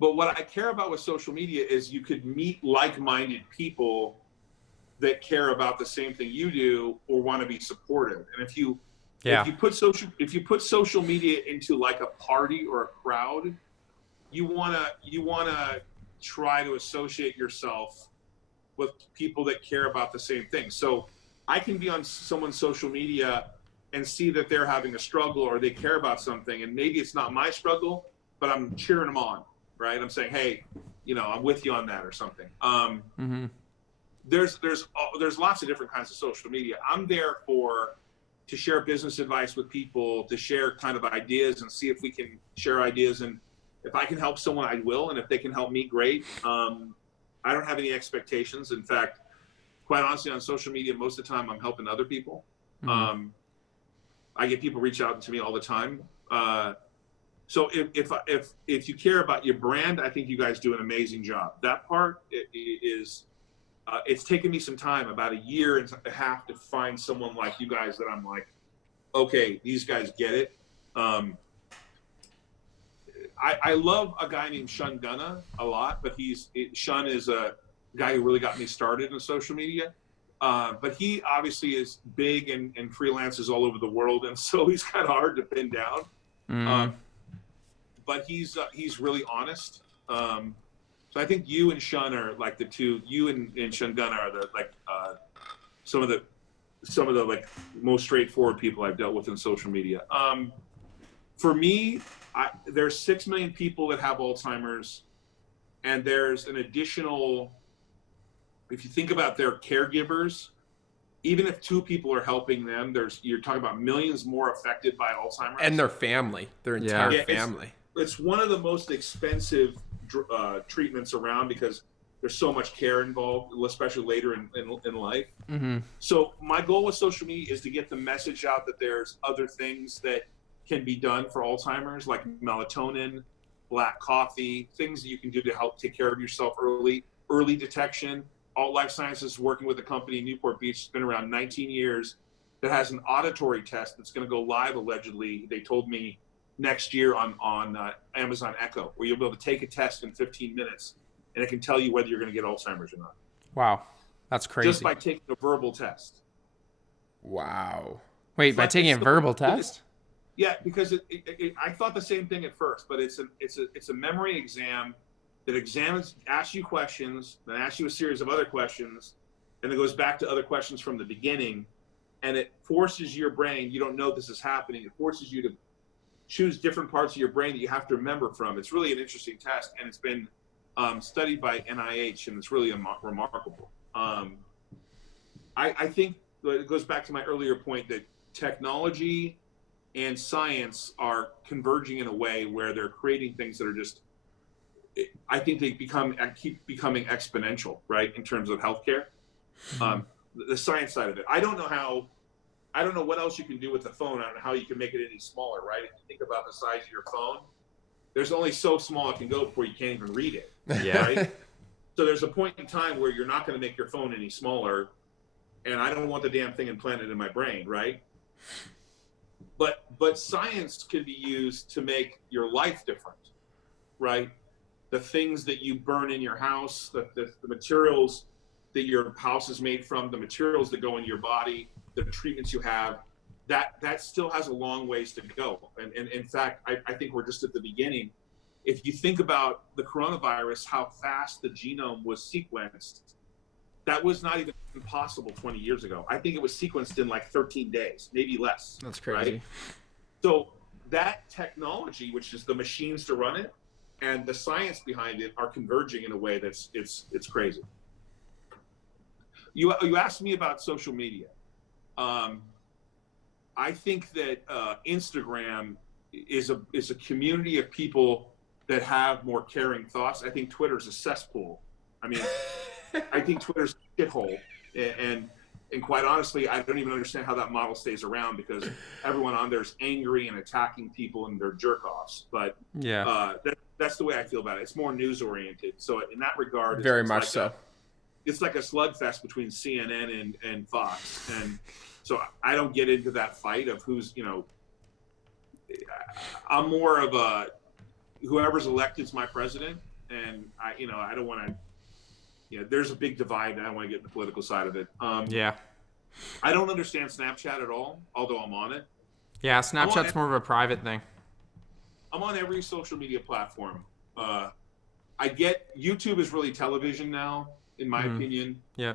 But what I care about with social media is you could meet like-minded people that care about the same thing you do or want to be supportive. And if you put social media into like a party or a crowd, you wanna try to associate yourself with people that care about the same thing. So I can be on someone's social media and see that they're having a struggle or they care about something, and maybe it's not my struggle, but I'm cheering them on, right? I'm saying, hey, I'm with you on that or something. There's lots of different kinds of social media. I'm there to share business advice with people, to share kind of ideas and see if we can share ideas. And if I can help someone, I will. And if they can help me, great. I don't have any expectations. In fact, quite honestly, on social media, most of the time I'm helping other people. I get people reach out to me all the time. So if you care about your brand, I think you guys do an amazing job. That part is, it's taken me some time, about a year and a half, to find someone like you guys that I'm like, okay, these guys get it. I love a guy named Shun Gunna a lot, but Shun is a guy who really got me started in social media. But he obviously is big and freelances all over the world, and so he's kind of hard to pin down. But he's really honest. So I think you and Shun are like the two. You and Shun Gunna are the some of the like most straightforward people I've dealt with in social media. For me, there's 6 million people that have Alzheimer's, and there's an additional. If you think about their caregivers, even if 2 people are helping them, you're talking about millions more affected by Alzheimer's. And their family, their entire family. It's one of the most expensive treatments around because there's so much care involved, especially later in life. So my goal with social media is to get the message out that there's other things that can be done for Alzheimer's, like melatonin, black coffee, things that you can do to help take care of yourself early detection. Alt Life Sciences is working with a company in Newport Beach. It's been around 19 years that has an auditory test that's going to go live allegedly, they told me, next year on Amazon Echo, where you'll be able to take a test in 15 minutes and it can tell you whether you're going to get Alzheimer's or not. Wow. That's crazy. Just by taking a verbal test. Wow. Wait, by taking a verbal test? Yeah, because I thought the same thing at first, but it's a memory exam that asks you questions, then asks you a series of other questions, and it goes back to other questions from the beginning, and it forces your brain, you don't know this is happening, it forces you to choose different parts of your brain that you have to remember from. It's really an interesting test, and it's been studied by NIH, and it's really remarkable. I think it goes back to my earlier point that technology and science are converging in a way where they're creating things that are just, I think they keep becoming exponential, right, in terms of healthcare. The science side of it. I don't know what else you can do with the phone. I don't know how you can make it any smaller, right? If you think about the size of your phone, there's only so small it can go before you can't even read it. Yeah. Right? So there's a point in time where you're not going to make your phone any smaller, and I don't want the damn thing implanted in my brain, right? But science can be used to make your life different, right? The things that you burn in your house, the materials that your house is made from, the materials that go in your body, the treatments you have, that still has a long ways to go. And in fact, I think we're just at the beginning. If you think about the coronavirus, how fast the genome was sequenced, that was not even possible 20 years ago. I think it was sequenced in like 13 days, maybe less. That's crazy. Right? So that technology, which is the machines to run it, and the science behind it are converging in a way that's it's crazy. You asked me about social media. I think that Instagram is a community of people that have more caring thoughts. I think Twitter's a cesspool. I mean, I think Twitter's a shithole, and quite honestly, I don't even understand how that model stays around, because everyone on there is angry and attacking people and they're jerk-offs. But yeah, that's the way I feel about it. It's more news-oriented. So in that regard, very much so. It's like a slugfest between CNN and Fox. And so I don't get into that fight of who's, I'm more of a, whoever's elected is my president. And I don't want to, there's a big divide, and I don't want to get in the political side of it. Yeah. I don't understand Snapchat at all, although I'm on it. Yeah, Snapchat's more of a private thing. I'm on every social media platform. I get YouTube is really television now, in my opinion. Yeah.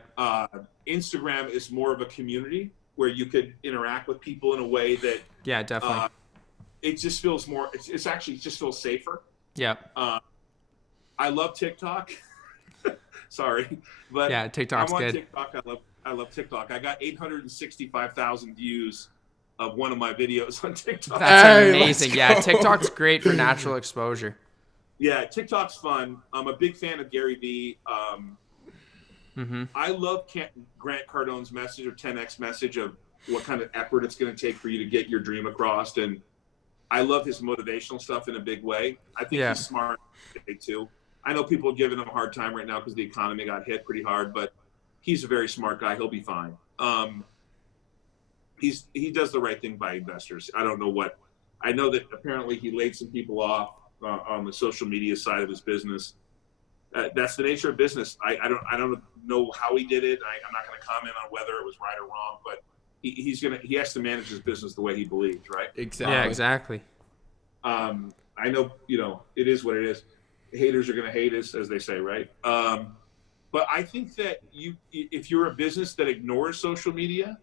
Instagram is more of a community where you could interact with people in a way that. Yeah, definitely. It just feels more. It's actually just feels safer. Yeah. I love TikTok. Sorry, but yeah, TikTok's I'm on good. TikTok. I love TikTok. I got 865,000 views of one of my videos on TikTok. That's amazing. Yeah, TikTok's great for natural exposure. Yeah, TikTok's fun. I'm a big fan of Gary Vee. I love Grant Cardone's message, or 10X message, of what kind of effort it's going to take for you to get your dream across. And I love his motivational stuff in a big way. I think he's smart too. I know people are giving him a hard time right now because the economy got hit pretty hard, but he's a very smart guy. He'll be fine. He does the right thing by investors. I don't know what. I know that apparently he laid some people off on the social media side of his business. That's the nature of business. I don't know how he did it. I'm not going to comment on whether it was right or wrong, but he has to manage his business the way he believes, right? Exactly. Yeah, exactly. I know, it is what it is. Haters are going to hate us, as they say, right? But I think that if you're a business that ignores social media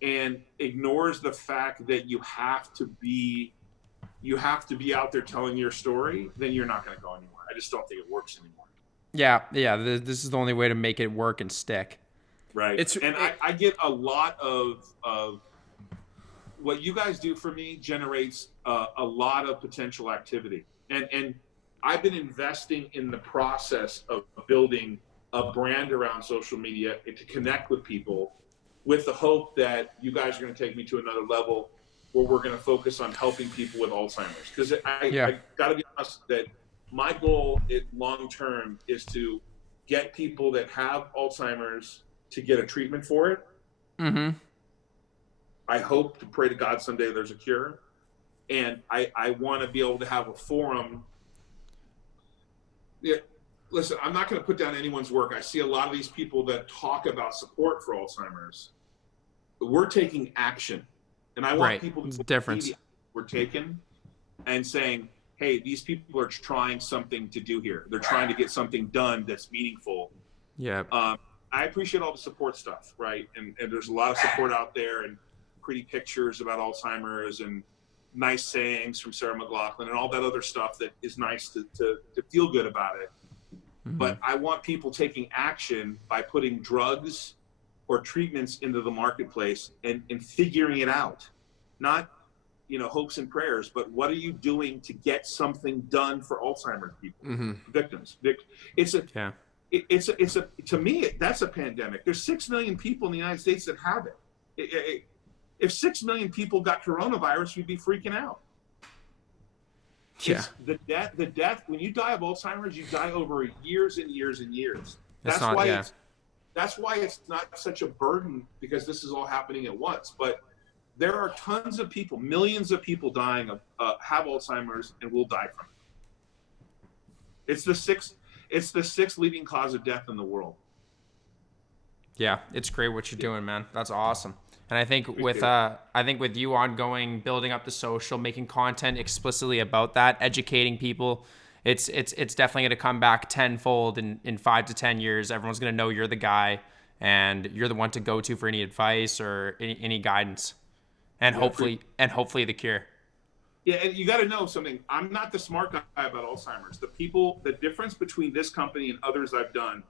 and ignores the fact that you have to be out there telling your story, then you're not going to go anywhere. I just don't think it works anymore. Yeah. This is the only way to make it work and stick. Right. I get a lot of what you guys do for me generates a lot of potential activity. And I've been investing in the process of building a brand around social media to connect with people, with the hope that you guys are going to take me to another level where we're going to focus on helping people with Alzheimer's. Because I got to be honest that my goal long term is to get people that have Alzheimer's to get a treatment for it. Mm-hmm. I hope to pray to God someday there's a cure. And I want to be able to have a forum. Yeah, listen, I'm not going to put down anyone's work. I see a lot of these people that talk about support for Alzheimer's. We're taking action. And I want people to difference we're taking and saying, hey, these people are trying something to do here. They're trying to get something done that's meaningful. Yeah. I appreciate all the support stuff, right? And there's a lot of support out there, and pretty pictures about Alzheimer's, and nice sayings from Sarah McLachlan, and all that other stuff that is nice to feel good about it. Mm-hmm. But I want people taking action by putting drugs or treatments into the marketplace and figuring it out. Not hopes and prayers, but what are you doing to get something done for Alzheimer's people, victims? To me, that's a pandemic. There's 6 million people in the United States that have it. If 6 million people got coronavirus, we'd be freaking out. Yeah. The death, when you die of Alzheimer's, you die over years and years and years. That's why it's not such a burden, because this is all happening at once. But there are tons of people, millions of people dying of have Alzheimer's and will die from it. It's the sixth leading cause of death in the world. Yeah, it's great what you're doing, man. That's awesome. And I think with you ongoing, building up the social, making content explicitly about that, educating people, it's definitely going to come back tenfold in 5 to 10 years. Everyone's going to know you're the guy, and you're the one to go to for any advice or any guidance, and hopefully the cure. Yeah, and you got to know something. I'm not the smart guy about Alzheimer's. The difference between this company and others I've done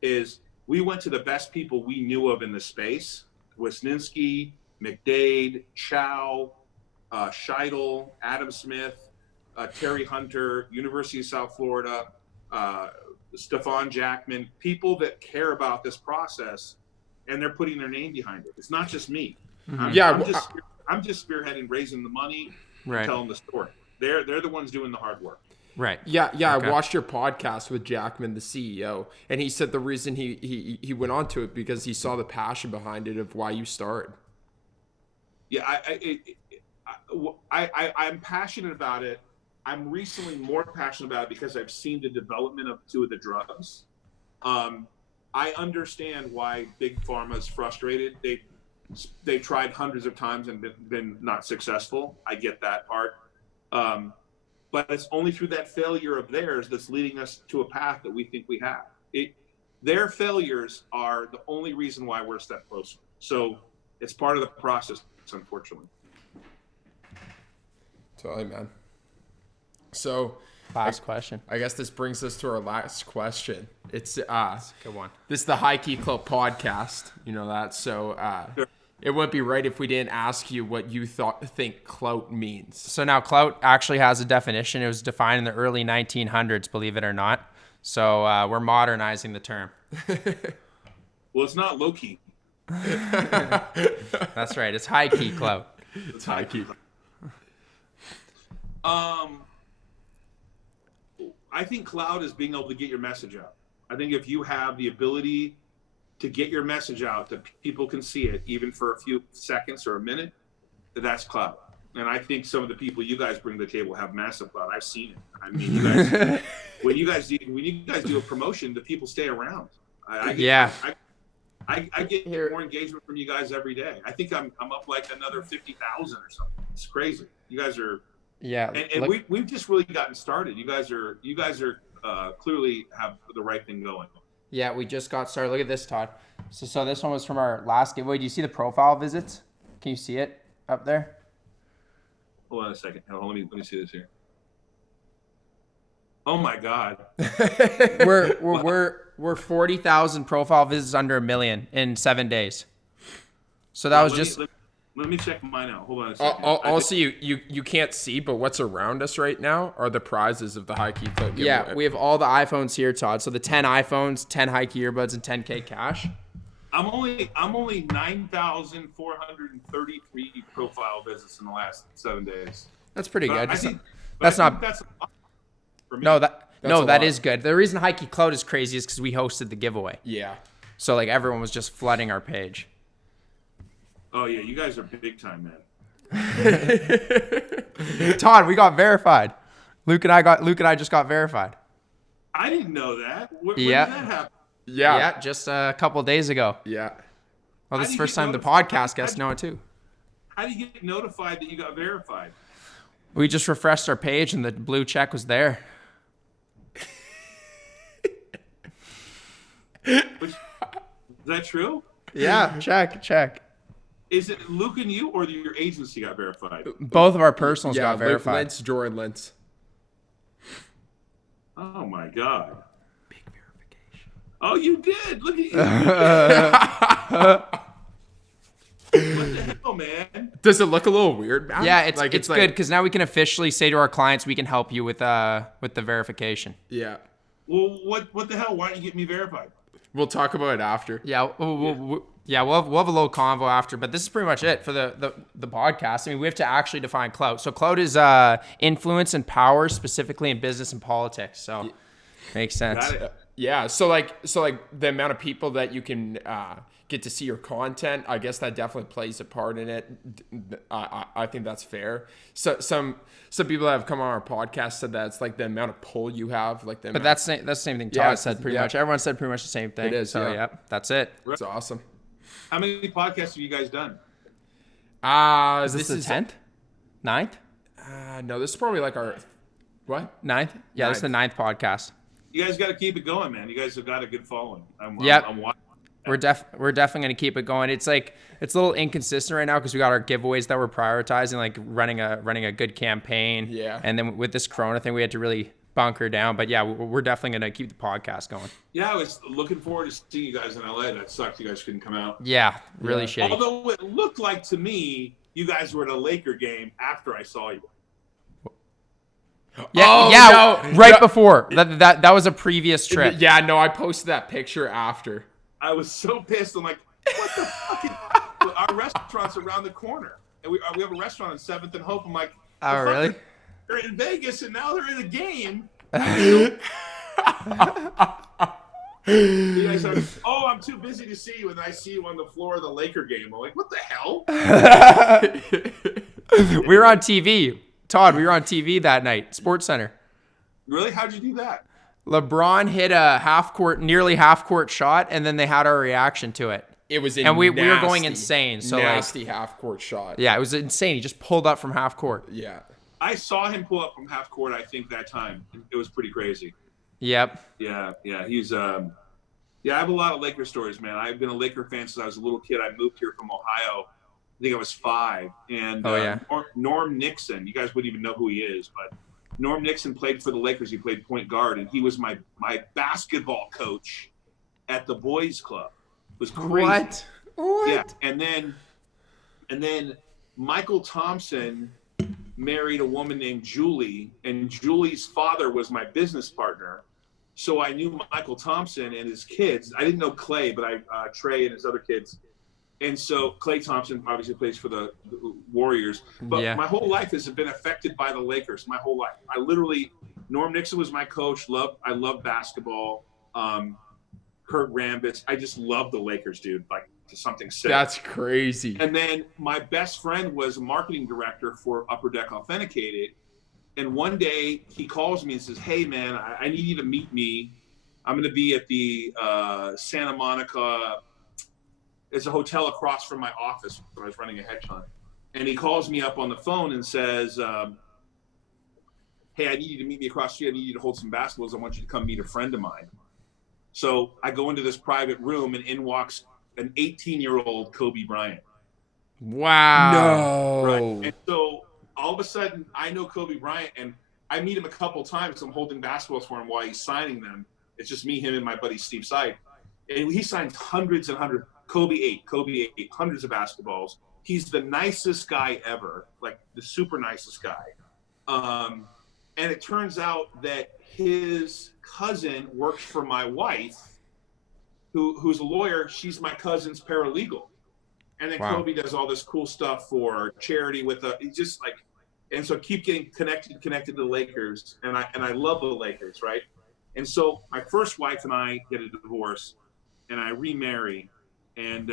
is we went to the best people we knew of in the space. Wisniewski, McDade, Chow, Scheidel, Adam Smith, Terry Hunter, University of South Florida, Stefan Jackman, people that care about this process, and they're putting their name behind it. It's not just me. Mm-hmm. I'm just spearheading, raising the money, right, telling the story. They're the ones doing the hard work. Right. Yeah. Okay. I watched your podcast with Jackman, the CEO, and he said the reason he went on to it because he saw the passion behind it of why you started. Yeah, I'm passionate about it. I'm recently more passionate about it because I've seen the development of 2 of the drugs. I understand why Big Pharma is frustrated. They tried hundreds of times and been not successful. I get that part. But it's only through that failure of theirs that's leading us to a path that we think we have. Their failures are the only reason why we're a step closer. So it's part of the process, unfortunately. Totally, man. So last question. I guess this brings us to our last question. It's That's a good one. This is the HighKey Club podcast. You know that. So Sure. It wouldn't be right if we didn't ask you what you think CLOUT means. So now CLOUT actually has a definition. It was defined in the early 1900s, believe it or not. So we're modernizing the term. Well, it's not low-key. That's right. It's high-key CLOUT. It's HighKey. I think CLOUT is being able to get your message out. I think if you have the ability to get your message out that people can see it, even for a few seconds or a minute, that's CLOUT. And I think some of the people you guys bring to the table have massive CLOUT. I've seen it. I mean, you guys, when you guys do a promotion, the people stay around. I get more engagement from you guys every day. I think I'm up like another 50,000 or something. It's crazy. You guys are. Yeah. And we've just really gotten started. You guys are clearly have the right thing going. Yeah, we just got started. Look at this, Todd. So this one was from our last giveaway. Do you see the profile visits? Can you see it up there? Hold on a second. Hold on, let me see this here. Oh my God. we're 40,000 profile visits under 1 million in 7 days. So that was just. Let me check mine out. Hold on a second. Also, you can't see, but what's around us right now are the prizes of the HighKey Club giveaway. Yeah, we have all the iPhones here, Todd. So the 10 iPhones, 10 HighKey earbuds, and 10K cash. I'm only 9,433 profile visits in the last 7 days. That's pretty good. That's not. a lot for me. That is good. The reason HighKey CLOUT is crazy is because we hosted the giveaway. Yeah. So like everyone was just flooding our page. Oh yeah, you guys are big time, man. Todd, we got verified. Luke and I just got verified. I didn't know that. When did that happen? Yeah, just a couple of days ago. Yeah. Well, this is the first time the podcast guests know it too. How do you get notified that you got verified? We just refreshed our page and the blue check was there. Is that true? Yeah, check. Is it Luke and you, or your agency got verified? Both of our personals got Luke verified. Lintz, Jordan Lintz. Oh my God. Big verification. Oh, you did. Look at you. What the hell, man. Does it look a little weird, man? Yeah, it's good because now we can officially say to our clients we can help you with the verification. Yeah. Well, what the hell? Why don't you get me verified? We'll talk about it after. Yeah, we'll have a little convo after, but this is pretty much it for the podcast. I mean, we have to actually define CLOUT. So CLOUT is influence and power, specifically in business and politics. So makes sense. Got it. Yeah. So like the amount of people that you can get to see your content, I guess that definitely plays a part in it. I think that's fair. So some people that have come on our podcast said that it's like the amount of pull you have, like the. But that's the same thing Todd said pretty much. Everyone said pretty much the same thing. It is. So yeah, that's it. It's awesome. How many podcasts have you guys done? Is this the 10th? 9th? No, this is probably like our what? 9th? Yeah, this is the 9th podcast. You guys got to keep it going, man. You guys have got a good following. I'm watching. We're definitely going to keep it going. It's like it's a little inconsistent right now because we got our giveaways that we're prioritizing, like running a good campaign. Yeah. And then with this Corona thing, we had to really bunker down. But yeah, we're definitely going to keep the podcast going. Yeah, I was looking forward to seeing you guys in LA. That sucked. You guys couldn't come out. Yeah, really shitty. Although it looked like to me, you guys were at a Laker game after I saw you. Yeah, right before. That was a previous trip. Yeah, no, I posted that picture after. I was so pissed. I'm like, what the fucking... Our restaurant's around the corner. And we have a restaurant on 7th and Hope. I'm like, oh, really? They're in Vegas and now they're in a game. You guys are, I'm too busy to see you. And I see you on the floor of the Laker game. I'm like, what the hell? We were on TV. Todd, we were on TV that night, Sports Center. Really? How'd you do that? LeBron hit a nearly half court shot, and then they had our reaction to it. It was we were going insane. So nasty half court shot. Yeah, it was insane. He just pulled up from half court. Yeah. I saw him pull up from half court, I think, that time. It was pretty crazy. Yep. Yeah. He's I have a lot of Laker stories, man. I've been a Laker fan since I was a little kid. I moved here from Ohio. I think I was 5. And Norm Nixon, you guys wouldn't even know who he is, but Norm Nixon played for the Lakers. He played point guard, and he was my basketball coach at the boys' club. It was crazy. What? Yeah, and then Michael Thompson married a woman named Julie, and Julie's father was my business partner. So I knew Michael Thompson and his kids. I didn't know Clay, but Trey and his other kids. And so Klay Thompson obviously plays for the Warriors. But my whole life has been affected by the Lakers, my whole life. Norm Nixon was my coach. I love basketball. Kurt Rambis. I just love the Lakers, dude. Like, something sick. That's crazy. And then my best friend was a marketing director for Upper Deck Authenticated. And one day he calls me and says, hey, man, I need you to meet me. I'm going to be at the Santa Monica. It's a hotel across from my office when I was running a hedge fund. And he calls me up on the phone and says, hey, I need you to meet me across the street. I need you to hold some basketballs. I want you to come meet a friend of mine. So I go into this private room, and in walks an 18-year-old Kobe Bryant. Wow. No. Right. And so all of a sudden, I know Kobe Bryant, and I meet him a couple times. I'm holding basketballs for him while he's signing them. It's just me, him, and my buddy Steve Seid. And he signs hundreds and hundreds. Kobe 8, hundreds of basketballs. He's the nicest guy ever, like the super nicest guy. And it turns out that his cousin works for my wife, who's a lawyer. She's my cousin's paralegal. And then Kobe does all this cool stuff for charity he's just like, and so keep getting connected to the Lakers. And I love the Lakers, right? And so my first wife and I get a divorce, and I remarry. And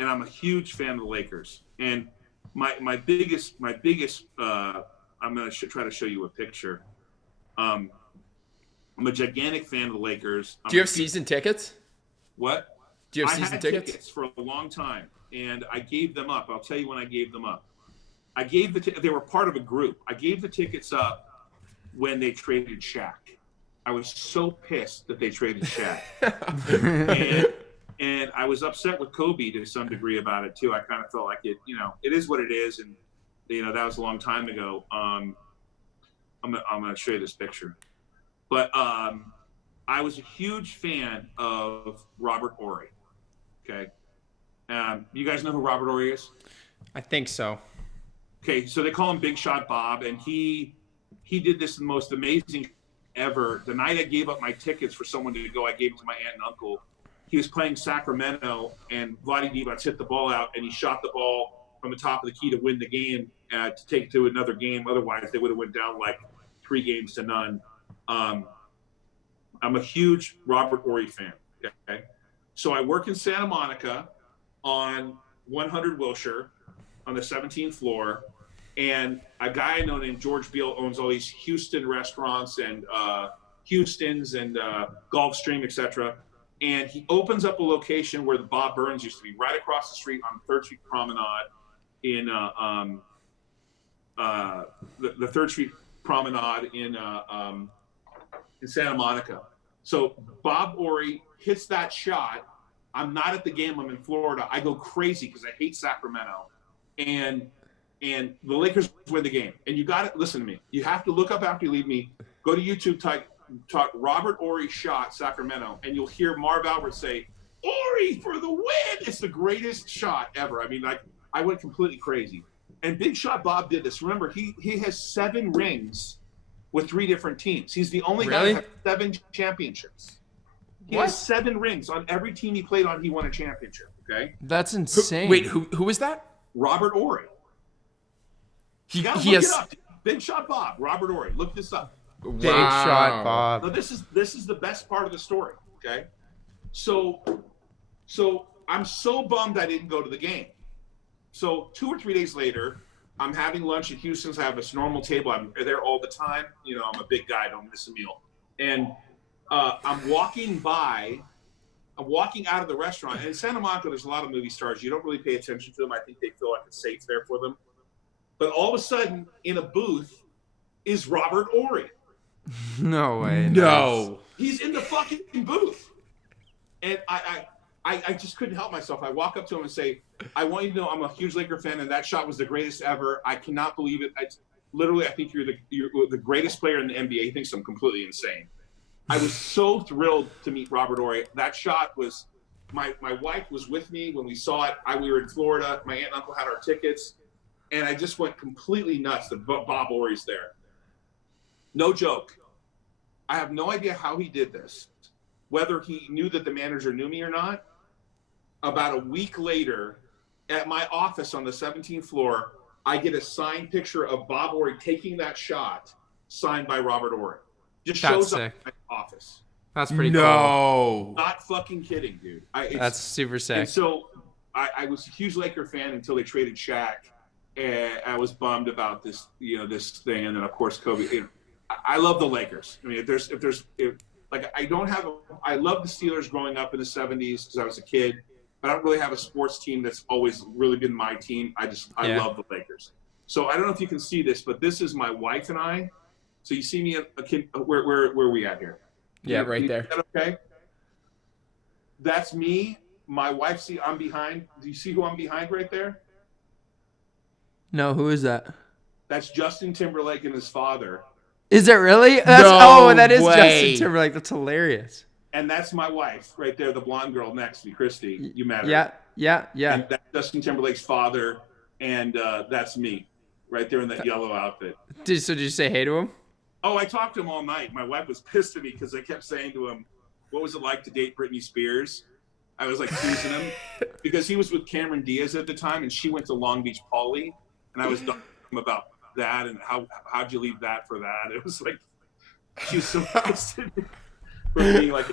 I'm a huge fan of the Lakers. And my biggest I'm gonna try to show you a picture. I'm a gigantic fan of the Lakers. Do you have season tickets? What? Do you have season tickets? Tickets for a long time, and I gave them up. I'll tell you when I gave them up. They were part of a group. I gave the tickets up when they traded Shaq. I was so pissed that they traded Shaq. And I was upset with Kobe to some degree about it too. I kind of felt like it is what it is, and that was a long time ago. I'm gonna show you this picture, but I was a huge fan of Robert Horry. Okay, you guys know who Robert Horry is? I think so. Okay, so they call him Big Shot Bob, and he did this the most amazing ever. The night I gave up my tickets for someone to go, I gave it to my aunt and uncle. He was playing Sacramento, and Vlade Divac hit the ball out, and he shot the ball from the top of the key to win the game, to take it to another game. Otherwise, they would have went down like 3-0. I'm a huge Robert Horry fan. Okay, so I work in Santa Monica on 100 Wilshire on the 17th floor, and a guy I know named George Beal owns all these Houston restaurants and Houston's and Gulfstream, etc. And he opens up a location where the Bob Burns used to be, right across the street on 3rd Street Promenade in the 3rd Street Promenade in Santa Monica. So Bob Horry hits that shot. I'm not at the game. I'm in Florida. I go crazy because I hate Sacramento, and the Lakers win the game. And you got to listen to me. You have to look up after you leave me. Go to YouTube, type Robert Horry shot Sacramento, and you'll hear Marv Albert say, "Horry for the win!" It's the greatest shot ever. I mean, like, I went completely crazy. And Big Shot Bob did this. Remember, he has 7 rings with 3 different teams. He's the only guy that has 7 championships. He has 7 rings on every team he played on. He won a championship. Okay, that's insane. Who is that? Robert Horry. He look has it up. Big Shot Bob, Robert Horry. Look this up. Big Shot Bob. No, this is the best part of the story. Okay, so I'm so bummed I didn't go to the game. So 2 or 3 days later, I'm having lunch at Houston's. I have this normal table. I'm there all the time. You know, I'm a big guy. I don't miss a meal. And I'm walking out of the restaurant. And in Santa Monica, there's a lot of movie stars. You don't really pay attention to them. I think they feel like it's safe there for them. But all of a sudden, in a booth, is Robert Horry. No way. No. He's in the fucking booth. And I just couldn't help myself. I walk up to him and say, "I want you to know I'm a huge Laker fan, and that shot was the greatest ever. I cannot believe it. I think you're the greatest player in the NBA." He thinks I'm completely insane. I was so thrilled to meet Robert Horry. That shot was, my wife was with me when we saw it. We were in Florida. My aunt and uncle had our tickets, and I just went completely nuts that Bob Horry's there. No joke. I have no idea how he did this, whether he knew that the manager knew me or not. About a week later, at my office on the 17th floor, I get a signed picture of Bob Horry taking that shot, signed by Robert Horry. Just shows up in my office. That's pretty cool. Not fucking kidding, dude. That's super sick. And so I was a huge Laker fan until they traded Shaq, and I was bummed about this, this thing. And then of course Kobe. I love the Lakers. I mean, I love the Steelers growing up in the 70s because I was a kid, but I don't really have a sports team that's always really been my team. I love the Lakers. So I don't know if you can see this, but this is my wife and I. So you see me where are we at here? Yeah, right there. Is that okay? That's me. My wife, see, I'm behind. Do you see who I'm behind right there? No, who is that? That's Justin Timberlake and his father. Is it really? That is Justin Timberlake. That's hilarious. And that's my wife right there, the blonde girl next to me, Christy. You met her. Yeah. And that's Justin Timberlake's father, and that's me right there in that yellow outfit. Did you say hey to him? Oh, I talked to him all night. My wife was pissed at me because I kept saying to him, "What was it like to date Britney Spears?" I was like teasing him because he was with Cameron Diaz at the time, and she went to Long Beach Poly, and I was talking to him about that and how'd you leave that for that. It was like she was so pissed at me for being like,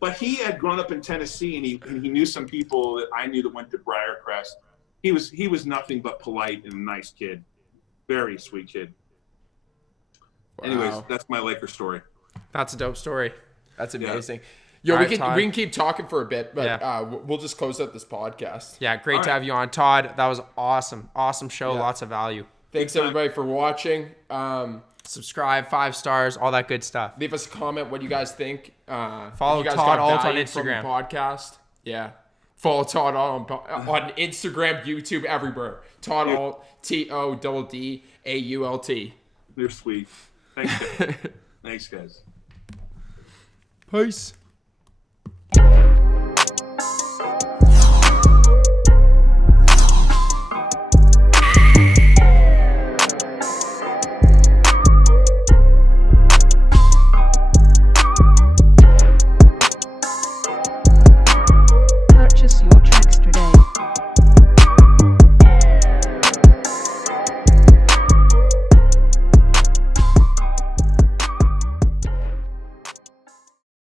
but he had grown up in Tennessee, and he knew some people that I knew that went to Briarcrest. He was nothing but polite and a nice kid, very sweet kid. Wow. Anyways, that's my Laker story. That's a dope story. That's amazing. Yeah. Yo, we can keep talking for a bit, but we'll just close out this podcast. Yeah, great to have you on, Todd. That was awesome. Awesome show. Yeah. Lots of value. Thanks everybody for watching. Subscribe, 5 stars, all that good stuff. Leave us a comment what you guys think. Follow you guys Todd got Ault on value from the Instagram. podcast. Yeah. Follow Todd Ault on Instagram, YouTube, everywhere. Todd Ault, TODDAULT. You're sweet. Thanks, guys. Thanks, guys. Peace.